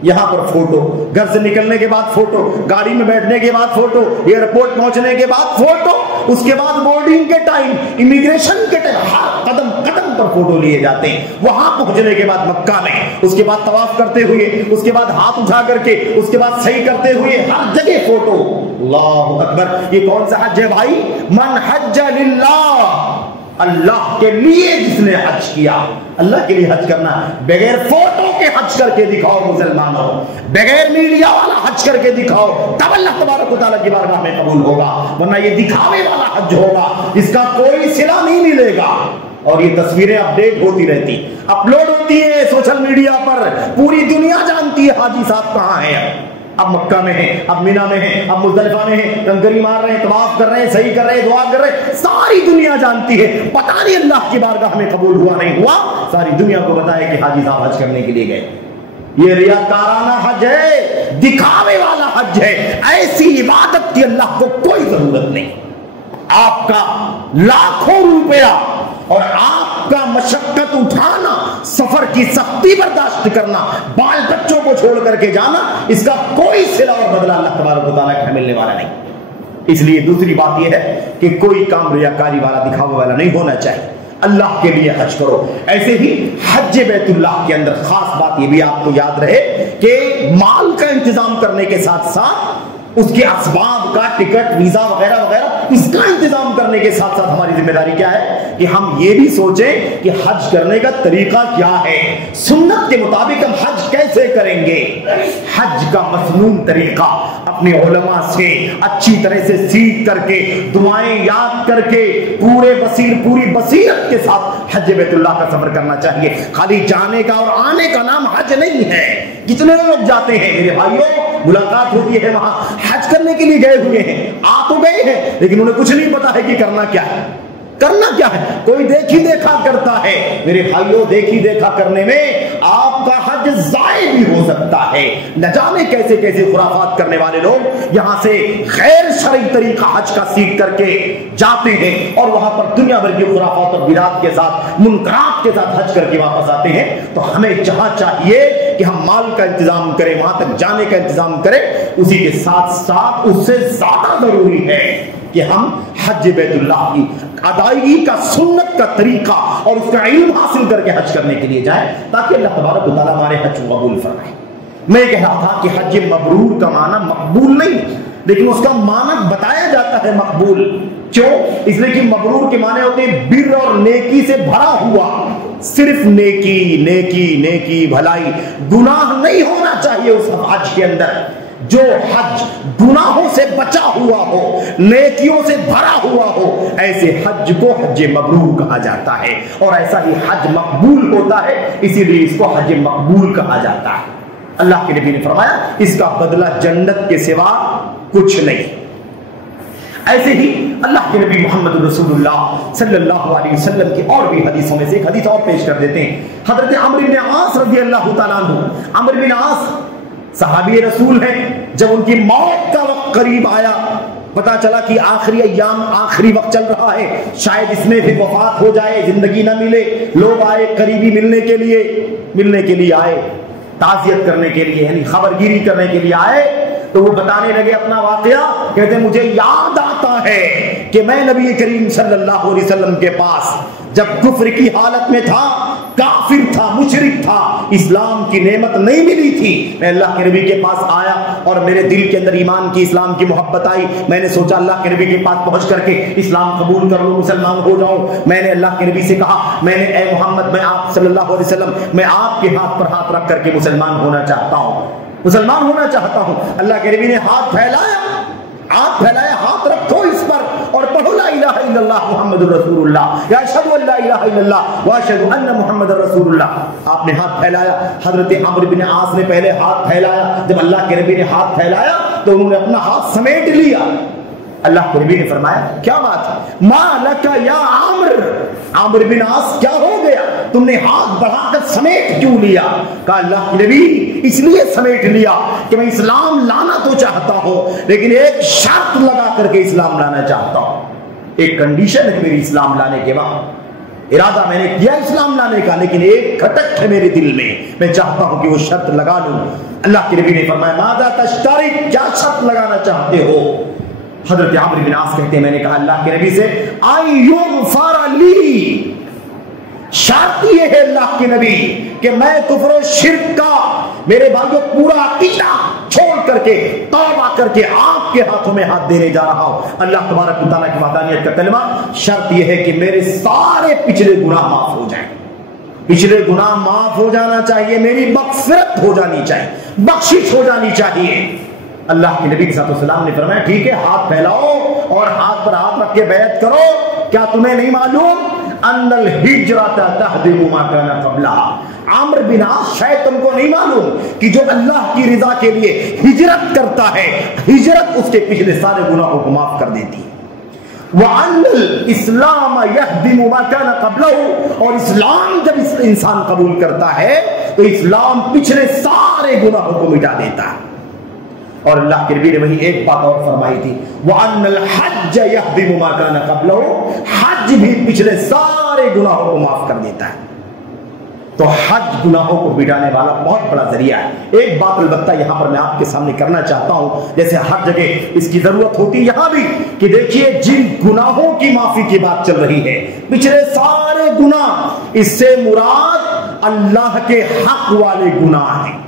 یہاں پر فوٹو، گھر سے نکلنے کے بعد فوٹو، گاڑی میں بیٹھنے کے بعد فوٹو، ایئرپورٹ پہنچنے کے بعد فوٹو، اس کے بعد بورڈنگ کے ٹائم، امیگریشن کے ٹائم، ہر قدم قدم پر فوٹو لیے جاتے ہیں۔ وہاں پہنچنے کے بعد مکہ میں، اس کے بعد طواف کرتے ہوئے، اس کے بعد ہاتھ اٹھا کر کے، اس کے بعد صحیح کرتے ہوئے، ہر جگہ فوٹو۔ اللہ اکبر! یہ کون سا حج ہے بھائی؟ من حج للہ، اللہ کے لیے جس نے حج کیا۔ اللہ کے لیے حج کرنا، بغیر فوٹو کے حج کر کے دکھاؤ مسلمانوں، بغیر میڈیا والا حج کر کے دکھاؤ، تب اللہ تبارک و تعالیٰ کی بارگاہ میں قبول ہوگا، ورنہ یہ دکھاوے والا حج ہوگا جس کا کوئی صلہ نہیں ملے گا۔ اور یہ تصویریں اپڈیٹ ہوتی رہتی، اپلوڈ ہوتی ہیں سوشل میڈیا پر، پوری دنیا جانتی ہے حاجی صاحب کہاں ہیں، اب مکہ میں ہیں، اب مینا میں ہیں، اب مزدلفہ میں ہیں، کنکری مار رہے ہیں، طواف کر رہے ہیں، صحیح کر رہے ہیں، دعا کر رہے ہیں، ساری دنیا جانتی ہے۔ پتہ نہیں اللہ کی بارگاہ میں قبول ہوا نہیں ہوا، ساری دنیا کو بتایا کہ حاجی صاحب حج کرنے کے لیے گئے۔ یہ ریاکارانہ حج ہے، دکھاوے والا حج ہے۔ ایسی عبادت کی اللہ کو کوئی ضرورت نہیں۔ آپ کا لاکھوں روپیہ اور آپ کا مشقت اٹھانا، سفر کی سختی برداشت کرنا، بال بچوں کو چھوڑ کر کے جانا، اس کا کوئی صلہ اور بدلہ اللہ تبارک و تعالیٰ کا ملنے والا نہیں۔ اس لیے دوسری بات یہ ہے کہ کوئی کام ریاکاری والا، دکھاوے والا نہیں ہونا چاہیے۔ اللہ کے لیے حج کرو۔ ایسے ہی حج بیت اللہ کے اندر خاص بات یہ بھی آپ کو یاد رہے کہ مال کا انتظام کرنے کے ساتھ ساتھ اس کے اسباب کا، ٹکٹ، ویزا وغیرہ وغیرہ، اس کا انتظام کرنے کے ساتھ ساتھ ہماری ذمہ داری کیا ہے کہ ہم یہ بھی سوچیں کہ حج کرنے کا طریقہ کیا ہے، سنت کے مطابق ہم حج کیسے کریں گے۔ حج کا مسنون طریقہ اپنے علماء سے اچھی طرح سے سیکھ کر کے، دعائیں یاد کر کے، پوری بصیرت کے ساتھ حج بیت اللہ کا سفر کرنا چاہیے۔ خالی جانے کا اور آنے کا نام حج نہیں ہے۔ کتنے لوگ جاتے ہیں میرے بھائیوں، ملاقات ہوتی ہے وہاں، حج کرنے کے لیے گئے ہوئے ہیں، آ تو گئے ہیں لیکن انہیں کچھ نہیں پتا ہے کہ کرنا کیا ہے، کرنا کیا ہے۔ کوئی دیکھی دیکھا کرتا ہے، میرے بھائیوں دیکھی دیکھا کرنے میں آپ کا حج ضائع بھی ہو سکتا ہے۔ نہ جانے کیسے کیسے خرافات کرنے والے لوگ یہاں سے غیر شرعی طریقہ حج کا سیکھ کر کے جاتے ہیں اور وہاں پر دنیا بھر کی خرافات اور بدعات کے ساتھ، منکرات کے ساتھ حج کر کے واپس آتے ہیں۔ تو ہمیں جہاں چاہیے کہ ہم مال کا انتظام کریں، وہاں تک جانے کا انتظام کریں، اسی کے ساتھ ساتھ اس سے زیادہ ضروری ہے کہ ہم حج بیت اللہ کی ادائیگی کا، سنت کا طریقہ اور اس کا علم حاصل کر کے حج کرنے کے لیے جائیں، تاکہ اللہ تبارک و تعالیٰ ہمارے حج کو قبول فرمائے۔ میں کہہ رہا تھا کہ حج مبرور کا معنی مقبول نہیں، لیکن اس کا معنی بتایا جاتا ہے مقبول۔ کیوں؟ اس لیے کہ مبرور کے معنی ہوتے ہیں بر اور نیکی سے بھرا ہوا، صرف نیکی نیکی نیکی بھلائی، گناہ نہیں ہونا چاہیے اس حج کے اندر۔ جو حج گناہوں سے بچا ہوا ہو، نیکیوں سے بھرا ہوا ہو، ایسے حج کو حج مبرور کہا جاتا ہے، اور ایسا ہی حج مقبول ہوتا ہے، اسی لیے اس کو حج مقبول کہا جاتا ہے۔ اللہ کے نبی نے فرمایا اس کا بدلہ جنت کے سوا کچھ نہیں۔ ایسے ہی اللہ کے نبی محمد رسول اللہ صلی اللہ علیہ وسلم کی اور بھی حدیثوں میں سے ایک حدیث اور پیش کر دیتے ہیں۔ حضرت عمرو بن عاص رضی اللہ تعالیٰ عنہ، عمرو بن عاص صحابی رسول ہیں، جب ان کی موت کا وقت قریب آیا، پتا چلا کہ آخری ایام، آخری وقت چل رہا ہے، شاید اس میں بھی وفات ہو جائے، زندگی نہ ملے، لوگ آئے قریبی ملنے کے لیے آئے، تعزیت کرنے کے لیے، یعنی خبر گیری کرنے کے لیے آئے، تو وہ بتانے لگے اپنا واقعہ، کہتے ہیں مجھے یاد آتا ہے کہ میں نبی کریم صلی اللہ علیہ وسلم کے پاس جب کفر کی حالت میں تھا، کافر تھا، مشرک تھا، اسلام کی نعمت نہیں ملی تھی، میں اللہ کے نبی کے پاس آیا اور میرے دل کے اندر ایمان کی، اسلام کی محبت آئی، میں نے سوچا اللہ کے نبی کے پاس پہنچ کر کے اسلام قبول کر لوں، مسلمان ہو جاؤں۔ میں نے اللہ کے نبی سے کہا، میں نے اے محمد، میں آپ صلی اللہ علیہ وسلم، میں آپ کے ہاتھ پر ہاتھ رکھ کر کے مسلمان ہونا چاہتا ہوں، مسلمان ہونا چاہتا ہوں۔ اللہ کے نبی نے ہاتھ پھیلایا، ہاتھ رکھو اس پر اور پڑھو لا الہ الا اللہ محمد رسول اللہ، یا اشہد ان لا الہ الا اللہ واشہد ان محمد رسول اللہ۔ آپ نے ہاتھ پھیلایا، حضرت عمرو بن عاص نے پہلے ہاتھ پھیلایا، جب اللہ کے نبی نے ہاتھ پھیلایا تو انہوں نے اپنا ہاتھ سمیٹ لیا۔ اللہ کے نبی نے فرمایا کیا بات ہے، ما لک یا عمرو بن عاص، کیا ہو گیا، تم نے ہاتھ بڑھا کر سمیٹ کیوں لیا؟ کہا اللہ کے نبی اس لیے سمیٹ لیا کہ میں اسلام لانا تو چاہتا ہوں، لیکن ایک شرط لگا کر کے اسلام لانا چاہتا ہوں، ایک کنڈیشن ہے میری اسلام لانے کے بعد، ارادہ میں نے کیا اسلام لانے کا، لیکن ایک کھٹک ہے میرے دل میں چاہتا ہوں کہ وہ شرط لگا لوں۔ اللہ کے نبی نے فرمایا ماذا تشتری، کیا شرط لگانا چاہتے ہو؟ حضرت عمرو بن عاص کہتے ہیں میں نے کہا اللہ کے نبی سے ایغفر لی، شرط یہ ہے اللہ کے نبی کہ میں کفر و شرک کا، میرے بھائیوں، پورا عقیدہ چھوڑ کر کے، توبہ کر کے آپ کے ہاتھوں میں ہاتھ دینے جا رہا ہوں۔ اللہ تبارک و تعالیٰ کی وحدانیت کا کلمہ، شرط یہ ہے کہ میرے سارے پچھلے گناہ معاف ہو جائیں، پچھلے گناہ معاف ہو جانا چاہیے، میری مغفرت ہو جانی چاہیے، بخشش ہو جانی چاہیے۔ اللہ کے نبی صلی اللہ علیہ وسلم نے فرمایا ٹھیک ہے، ہاتھ پھیلاؤ اور ہاتھ پر ہاتھ رکھ کے بیعت کرو۔ کیا تمہیں نہیں معلوم ان الہجرۃ تہدم ما کان قبلها؟ عمرو بن عاص، شاید تم کو نہیں معلوم کہ جو اللہ کی رضا کے لیے ہجرت کرتا ہے، ہجرت اس کے پچھلے سارے گناہوں کو معاف کر دیتی ہے۔ وَأَنَّ الْإِسْلَامَ يَهْدِمُ مَا كَانَ قَبْلَهُ، اور اسلام جب انسان قبول کرتا ہے تو اسلام پچھلے سارے گناہوں کو مٹا دیتا ہے۔ اور اللہ کے نبی نے وہی ایک بات اور فرمائی تھی، وَأَنَّ الْحَجَّ يَهْدِمُ مَا كَانَ قَبْلَهُ، حج بھی پچھلے سارے گناہوں کو معاف کر دیتا ہے۔ تو حج گناہوں کو مٹانے والا بہت بڑا ذریعہ ہے۔ ایک بات البتہ یہاں پر میں آپ کے سامنے کرنا چاہتا ہوں، جیسے ہر جگہ اس کی ضرورت ہوتی ہے یہاں بھی، کہ دیکھیے جن گناہوں کی معافی کی بات چل رہی ہے، پچھلے سارے گناہ، اس سے مراد اللہ کے حق والے گناہ ہیں،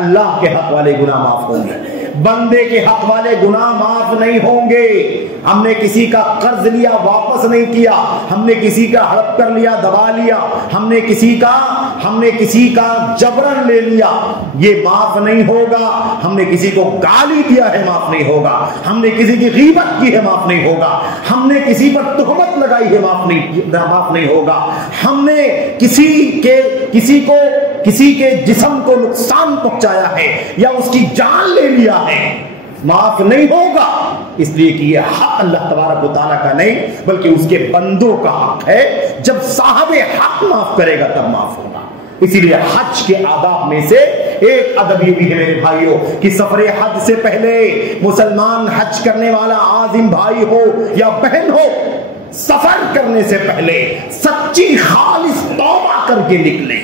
اللہ کے حق والے گناہ معاف ہوں گے، بندے کے حق والے گناہ معاف نہیں ہوں گے۔ ہم نے کسی کا قرض لیا واپس نہیں کیا، ہم نے کسی کا ہڑپ کر لیا، دبا لیا، ہم نے کسی کا جبرن لے لیا، یہ معاف نہیں ہوگا۔ ہم نے کسی کو گالی دیا ہے، معاف نہیں ہوگا۔ ہم نے کسی کی غیبت کی ہے، معاف نہیں ہوگا۔ ہم نے کسی پر تہمت لگائی ہے، معاف نہیں ہوگا۔ ہم نے کسی کو کسی کے جسم کو نقصان پہنچایا ہے یا اس کی جان لے لیا ہے، معاف نہیں ہوگا، اس لیے کہ یہ حق اللہ تبارک و تعالیٰ کا نہیں بلکہ اس کے بندوں کا حق ہے۔ جب صاحب حق معاف کرے گا تب معاف ہوگا۔ اسی لیے حج کے آداب میں سے ایک ادب یہ بھی ہے میرے بھائیوں کہ سفر حج سے پہلے مسلمان حج کرنے والا عازم بھائی ہو یا بہن ہو، سفر کرنے سے پہلے سچی خالص توبہ کر کے نکلے،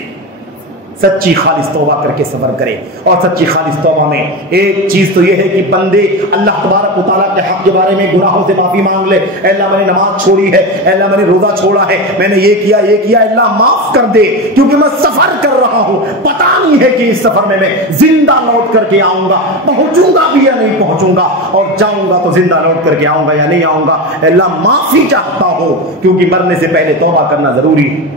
سچی خالص توبہ کر کے سفر کرے۔ اور سچی خالص توبہ میں ایک چیز تو یہ ہے کہ بندے اللہ تبارک و تعالیٰ کے حق کے بارے میں گناہوں سے معافی مانگ لے۔ اے اللہ میں نے نماز چھوڑی ہے، اے اللہ میں نے روزہ چھوڑا ہے، میں نے یہ کیا، اللہ معاف کر دے، کیونکہ میں سفر کر رہا ہوں، پتہ نہیں ہے کہ اس سفر میں زندہ لوٹ کر کے آؤں گا، پہنچوں گا بھی یا نہیں پہنچوں گا، اور جاؤں گا تو زندہ لوٹ کر کے آؤں گا یا نہیں آؤں گا۔ اے اللہ معافی چاہتا ہوں، کیونکہ مرنے سے پہلے توبہ کرنا ضروری ہے۔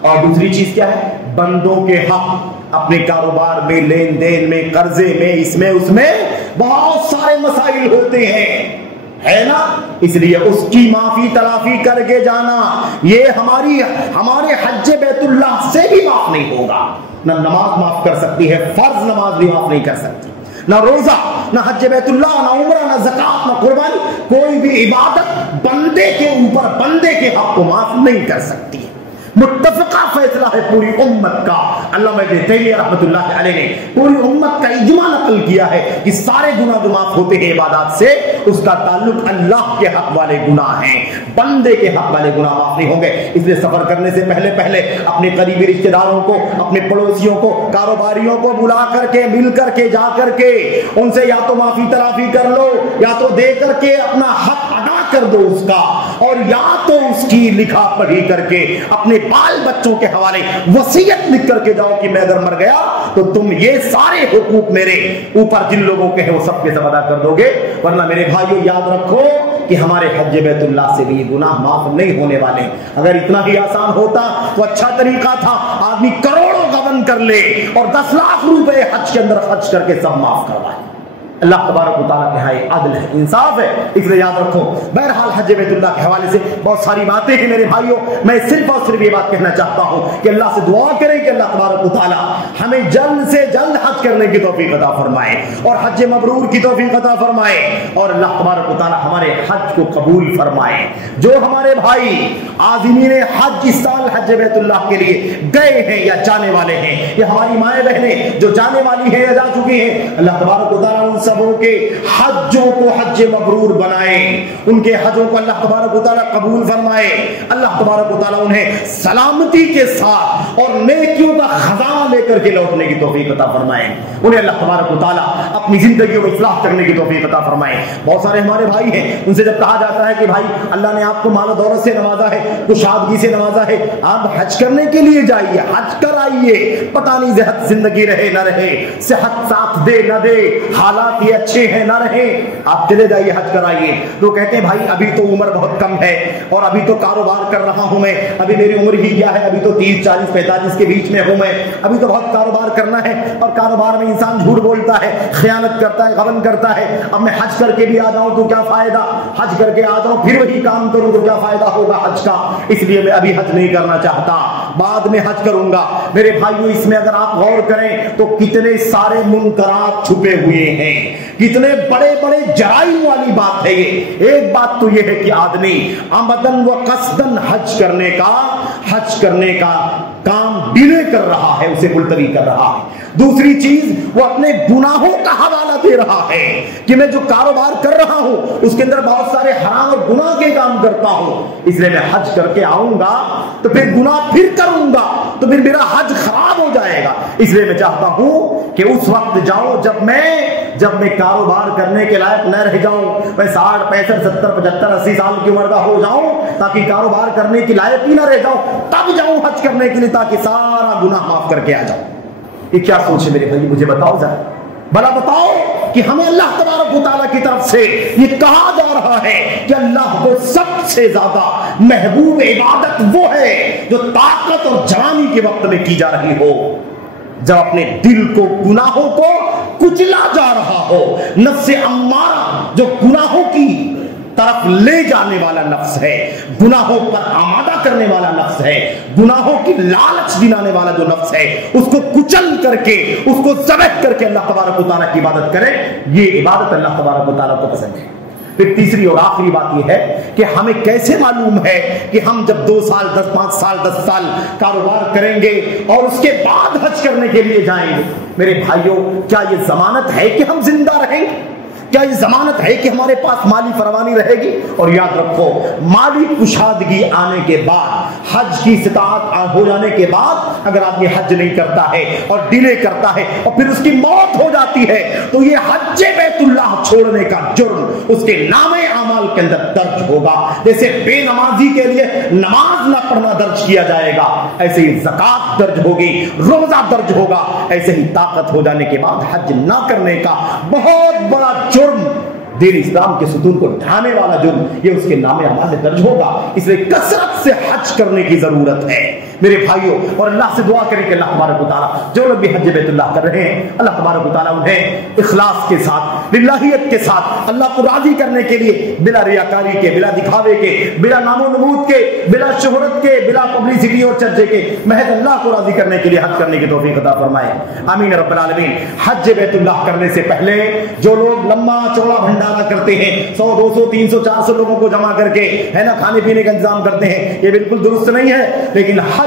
اور دوسری چیز کیا ہے؟ بندوں کے حق، اپنے کاروبار میں، لین دین میں، قرضے میں، اس میں بہت سارے مسائل ہوتے ہیں، ہے نا؟ اس لیے اس کی معافی تلافی کر کے جانا، یہ ہمارے حج بیت اللہ سے بھی معاف نہیں ہوگا۔ نہ نماز معاف کر سکتی ہے، فرض نماز بھی معاف نہیں کر سکتی، نہ روزہ، نہ حج بیت اللہ، نہ عمرہ، نہ زکات، نہ قربانی، کوئی بھی عبادت بندے کے اوپر، بندے کے حق کو معاف نہیں کر سکتی۔ متفقہ فیصلہ ہے پوری امت کا، علامہ ابن تیمیہ رحمۃ اللہ علیہ نے پوری امت کا اجماع نقل کیا ہے کہ سارے گناہ جو معاف ہوتے ہیں عبادات سے، اس کا تعلق اللہ کے حق والے گناہ ہیں، بندے کے حق والے گناہ معاف نہیں ہوں گے۔ اس لیے سفر کرنے سے پہلے اپنے قریبی رشتہ داروں کو، اپنے پڑوسیوں کو، کاروباریوں کو بلا کر کے، مل کر کے، جا کر کے ان سے یا تو معافی تلافی کر لو، یا تو دے کر کے اپنا حق ادا کر دو اس کا، اور یا تو اس کی لکھا پڑھی کر کے اپنے بال بچوں کے حوالے وصیت لکھ کر کے جاؤ کہ میں اگر مر گیا تو تم یہ سارے حقوق میرے اوپر جن لوگوں کے ہیں وہ سب کے سب ادا کر دو گے۔ ورنہ میرے بھائیو یاد رکھو کہ ہمارے حج بیت اللہ سے بھی گناہ معاف نہیں ہونے والے۔ اگر اتنا ہی آسان ہوتا تو اچھا طریقہ تھا، آدمی کروڑوں گبن کر لے اور 10 لاکھ روپے حج کے اندر خرچ کر کے سب معاف کروائے۔ اللہ تبارک و تعالیٰ کے ہاں عدل ہے، انصاف ہے، اس لیے یاد رکھو۔ بہرحال حج بیت اللہ کے حوالے سے بہت ساری باتیں ہیں میرے بھائیوں، میں صرف اور صرف یہ بات کہنا چاہتا ہوں کہ اللہ سے دعا کریں کہ اللہ تبارک و تعالیٰ ہمیں جلد سے جلد حج کرنے کی توفیق عطا فرمائے اور حج مبرور کی توفیق عطا فرمائے، اور اللہ تبارک و تعالیٰ ہمارے حج کو قبول فرمائے۔ جو ہمارے بھائی عازمین حج اس سال حج بیت اللہ کے لیے گئے ہیں یا جانے والے ہیں، یا ہماری مائیں بہنیں جو جانے والی ہیں یا جا چکی ہیں، اللہ تبارک و تعالیٰ ان سبوں کے حجوں کو حج مبرور بنائے، ان کے حجوں کو اللہ تبارک و تعالیٰ قبول فرمائے، اللہ تبارک و تعالیٰ انہیں سلامتی کے ساتھ اور نیکیوں کا خزانہ لے کر کے لوٹنے کی توفیق عطا فرمائے، انہیں اللہ تبارک و تعالیٰ اپنی زندگیوں میں اصلاح کرنے کی توفیق عطا فرمائے۔ بہت سارے ہمارے بھائی ہیں، ان سے جب کہا جاتا ہے کہ بھائی اللہ نے آپ کو مال و دولت سے نوازا ہے، کشادگی سے نوازا ہے، آپ حج کرنے کے لیے جائیے، حج کر آئیے، پتہ نہیں صحت زندگی رہے نہ رہے، صحت ساتھ دے نہ دے، حالات یہ اچھے ہیں نہ رہے، آپ چلے جائیے حج کرائیے۔ تو کہتے ہیں بھائی ابھی تو عمر بہت کم ہے اور ابھی تو کاروبار کر رہا ہوں میں، ابھی میری عمر ہی کیا ہے، ابھی تو 30 40 45 کے بیچ میں ہوں میں، ابھی تو بہت کاروبار کرنا ہے، اور کاروبار میں انسان جھوٹ بولتا ہے، خیانت کرتا ہے، غبن کرتا ہے، اب میں حج کر کے بھی آ جاؤں تو کیا فائدہ، حج کر کے آ جاؤں پھر وہی کام کروں تو کیا فائدہ ہوگا حج کا، اس لیے میں ابھی حج نہیں کرنا چاہتا، بعد میں حج کروں گا۔ میرے بھائیو اس میں اگر آپ غور کریں تو کتنے سارے منکرات چھپے ہوئے ہیں، کتنے بڑے بڑے جرائم والی بات ہے یہ۔ ایک بات تو یہ ہے کہ آدمی عمدن و قصدن حج کرنے کا کام ڈیلے کر رہا ہے، اسے ملتوی کر رہا ہے۔ دوسری چیز وہ اپنے گناہوں کا حوالہ دے رہا ہے کہ میں جو کاروبار کر رہا ہوں اس کے اندر بہت سارے حرام اور گناہ کے کام کرتا ہوں، اس لیے میں حج کر کے آؤں گا تو پھر گناہ پھر کروں گا تو پھر میرا حج خراب ہو جائے گا، اس لیے میں چاہتا ہوں کہ اس وقت جاؤں جب میں کاروبار کرنے کے لائق نہ رہ جاؤں، میں 60 65 70 75 80 سال کی عمر کا ہو جاؤں تاکہ کاروبار کرنے کی لائق ہی نہ رہ جاؤں، تب جاؤں حج کرنے کے لیے تاکہ سارا گناہ معاف کر کے آ جاؤں۔ یہ کیا سوچ ہے میرے بھائی، مجھے بتاؤ ذرا، بھلا بتاؤ کہ ہمیں اللہ تبارک و تعالیٰ کی طرف سے یہ کہا جا رہا ہے کہ اللہ کو سب سے زیادہ محبوب عبادت وہ ہے جو طاقت اور جوانی کے وقت میں کی جا رہی ہو، جب اپنے دل کو گناہوں کو کچلا جا رہا ہو، نفس امارہ جو گناہوں کی طرف لے جانے والا نفس ہے، گناہوں پر آمادہ کرنے والا نفس ہے، گناہوں کی لالچ دلانے والا جو نفس ہے، اس کو کچل کر کے، اس کو ذبح کر کے اللہ تبارک و تعالیٰ کی عبادت کرے، یہ عبادت اللہ تبارک و تعالیٰ کو پسند ہے۔ پھر تیسری اور آخری بات یہ ہے کہ ہمیں کیسے معلوم ہے کہ ہم جب 2 سال 5 سال 10 سال کاروبار کریں گے اور اس کے بعد حج کرنے کے لیے جائیں گے؟ میرے بھائیوں، کیا یہ ضمانت ہے کہ ہم زندہ رہیں گے؟ کیا یہ ضمانت ہے کہ ہمارے پاس مالی فراوانی رہے گی؟ اور یاد رکھو، مالی کشادگی آنے کے بعد، حج کی استطاعت ہو جانے کے بعد اگر آدمی حج نہیں کرتا ہے اور ڈیلے کرتا ہے اور پھر اس کی موت ہو جاتی ہے تو یہ حج بیت اللہ چھوڑنے کا جرم اس کے نامے اعمال کے اندر درج ہوگا۔ جیسے بے نمازی کے لیے نماز نہ پڑھنا درج کیا جائے گا، ایسے ہی زکوٰۃ درج ہوگی، روزہ درج ہوگا، ایسے ہی طاقت ہو جانے کے بعد حج نہ کرنے کا بہت بڑا جرم، دین اسلام کے ستون کو ڈھانے والا جرم، یہ اس کے نام اعمال میں درج ہوگا۔ اس لیے کثرت سے حج کرنے کی ضرورت ہے میرے بھائیوں، اور اللہ سے دعا کریں کہ اللہ تبارک و تعالیٰ جو لوگ بھی حج بیت اللہ کر رہے ہیں، اللہ تبارک و تعالیٰ انہیں اخلاص کے ساتھ، للہیت کے ساتھ، اللہ کو راضی کرنے کے لیے، بلا ریاکاری کے، بلا دکھاوے کے، بلا نام و نمود کے، بلا شہرت کے، بلا پبلسٹی اور چرچے کے، محض اللہ کو راضی کرنے کے لیے حج کرنے کی توفیق عطا فرمائے، آمین رب العالمین۔ حج بیت اللہ کرنے سے پہلے جو لوگ لمبا چوڑا بھنڈارا کرتے ہیں، 100 200 300 400 لوگوں کو جمع کر کے ہے نا کھانے پینے کا انتظام کرتے ہیں، یہ بالکل درست نہیں ہے۔ لیکن حج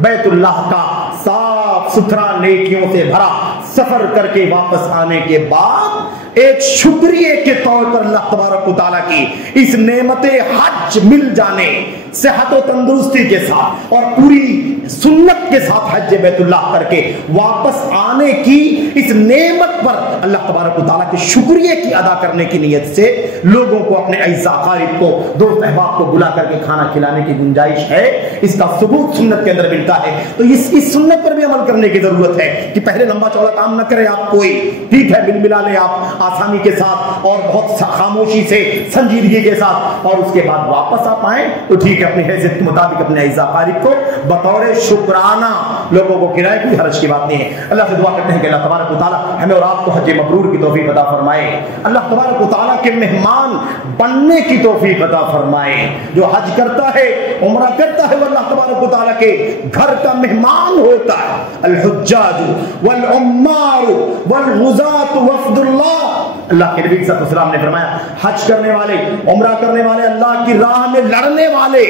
بیت اللہ کا صاف ستھرا نیکیوں سے بھرا سفر کر کے واپس آنے کے بعد ایک شکریہ کے طور پر اللہ تبارک و تعالیٰ کی اس نعمت حج مل جانے، صحت و تندرستی کے ساتھ اور پوری سنت کے ساتھ حج بیت اللہ کر کے واپس آنے کی اس نعمت پر اللہ تبارک و تعالیٰ کے شکریہ کی ادا کرنے کی نیت سے لوگوں کو، اپنے اعزاء اقارب کو، دوست احباب کو بلا کر کے کھانا کھلانے کی گنجائش ہے۔ اس کا ثبوت سنت کے اندر ملتا ہے، تو اس سنت پر بھی عمل کرنے کی ضرورت ہے کہ پہلے لمبا چوڑا کام نہ کریں آپ کوئی، ٹھیک ہے، بل ملا لیں آپ آسانی کے ساتھ اور بہت خاموشی سے، سنجیدگی کے ساتھ، اور اس کے بعد واپس آپ آئیں تو ٹھیک ہے، اپنی حیثیت کے مطابق اپنے اعزاء اقارب کو بطور شکرانہ لوگوں کو کھلائیں، کوئی حرج کی بات نہیں ہے۔ اللہ سے دعا کرتے ہیں کہ اللہ تبارک و تعالیٰ ہمیں اور آپ کو حج مبرور کی توفیق عطا فرمائے، اللہ تبارک و تعالیٰ کے مہمان بننے کی توفیق عطا فرمائے۔ جو حج کرتا ہے، عمرہ کرتا ہے، وہ اللہ تبارک و تعالیٰ کے گھر کا مہمان ہوتا ہے۔ الحجاج والعمار والغزاة وفد اللہ، اللہ کے نبی صلی اللہ علیہ وسلم نے فرمایا حج کرنے والے، عمرہ کرنے والے، اللہ کی راہ میں لڑنے والے،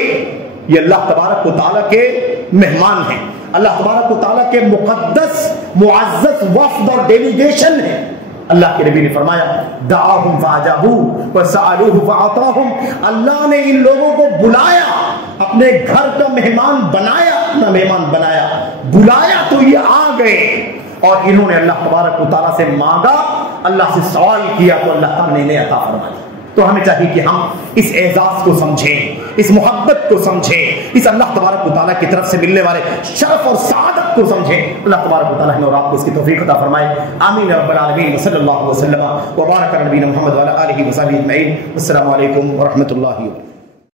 یہ اللہ تبارک و تعالیٰ کے مہمان ہیں، اللہ تبارک و تعالیٰ کے مقدس معزز وفد اور ڈیلیگیشن ہے۔ اللہ کے نبی نے فرمایا دعاہم فاجابوا وسألوہ فأعطاہم، اللہ نے ان لوگوں کو بلایا، اپنے گھر کا مہمان بنایا، اپنا مہمان بنایا، بلایا تو یہ آ گئے، اور انہوں نے اللہ تبارک و تعالیٰ سے مانگا، اللہ سے سوال کیا تو اللہ تعالیٰ نے انہیں عطا فرمایا۔ تو ہمیں چاہیے کہ ہم اس اعزاز کو سمجھیں، اس محبت کو سمجھیں، اس اللہ تبارک و تعالیٰ کی طرف سے ملنے والے شرف اور سعادت کو سمجھیں۔ اللہ تبارک و تعالیٰ ہمیں اور آپ کو اس کی توفیق عطا فرمائے، آمین رب العالمین۔ صلی اللہ وسلم وبارک علی نبینا محمد وعلی آلہ وصحبہ اجمعین۔ السلام علیکم ورحمۃ اللہ وبرکاتہ۔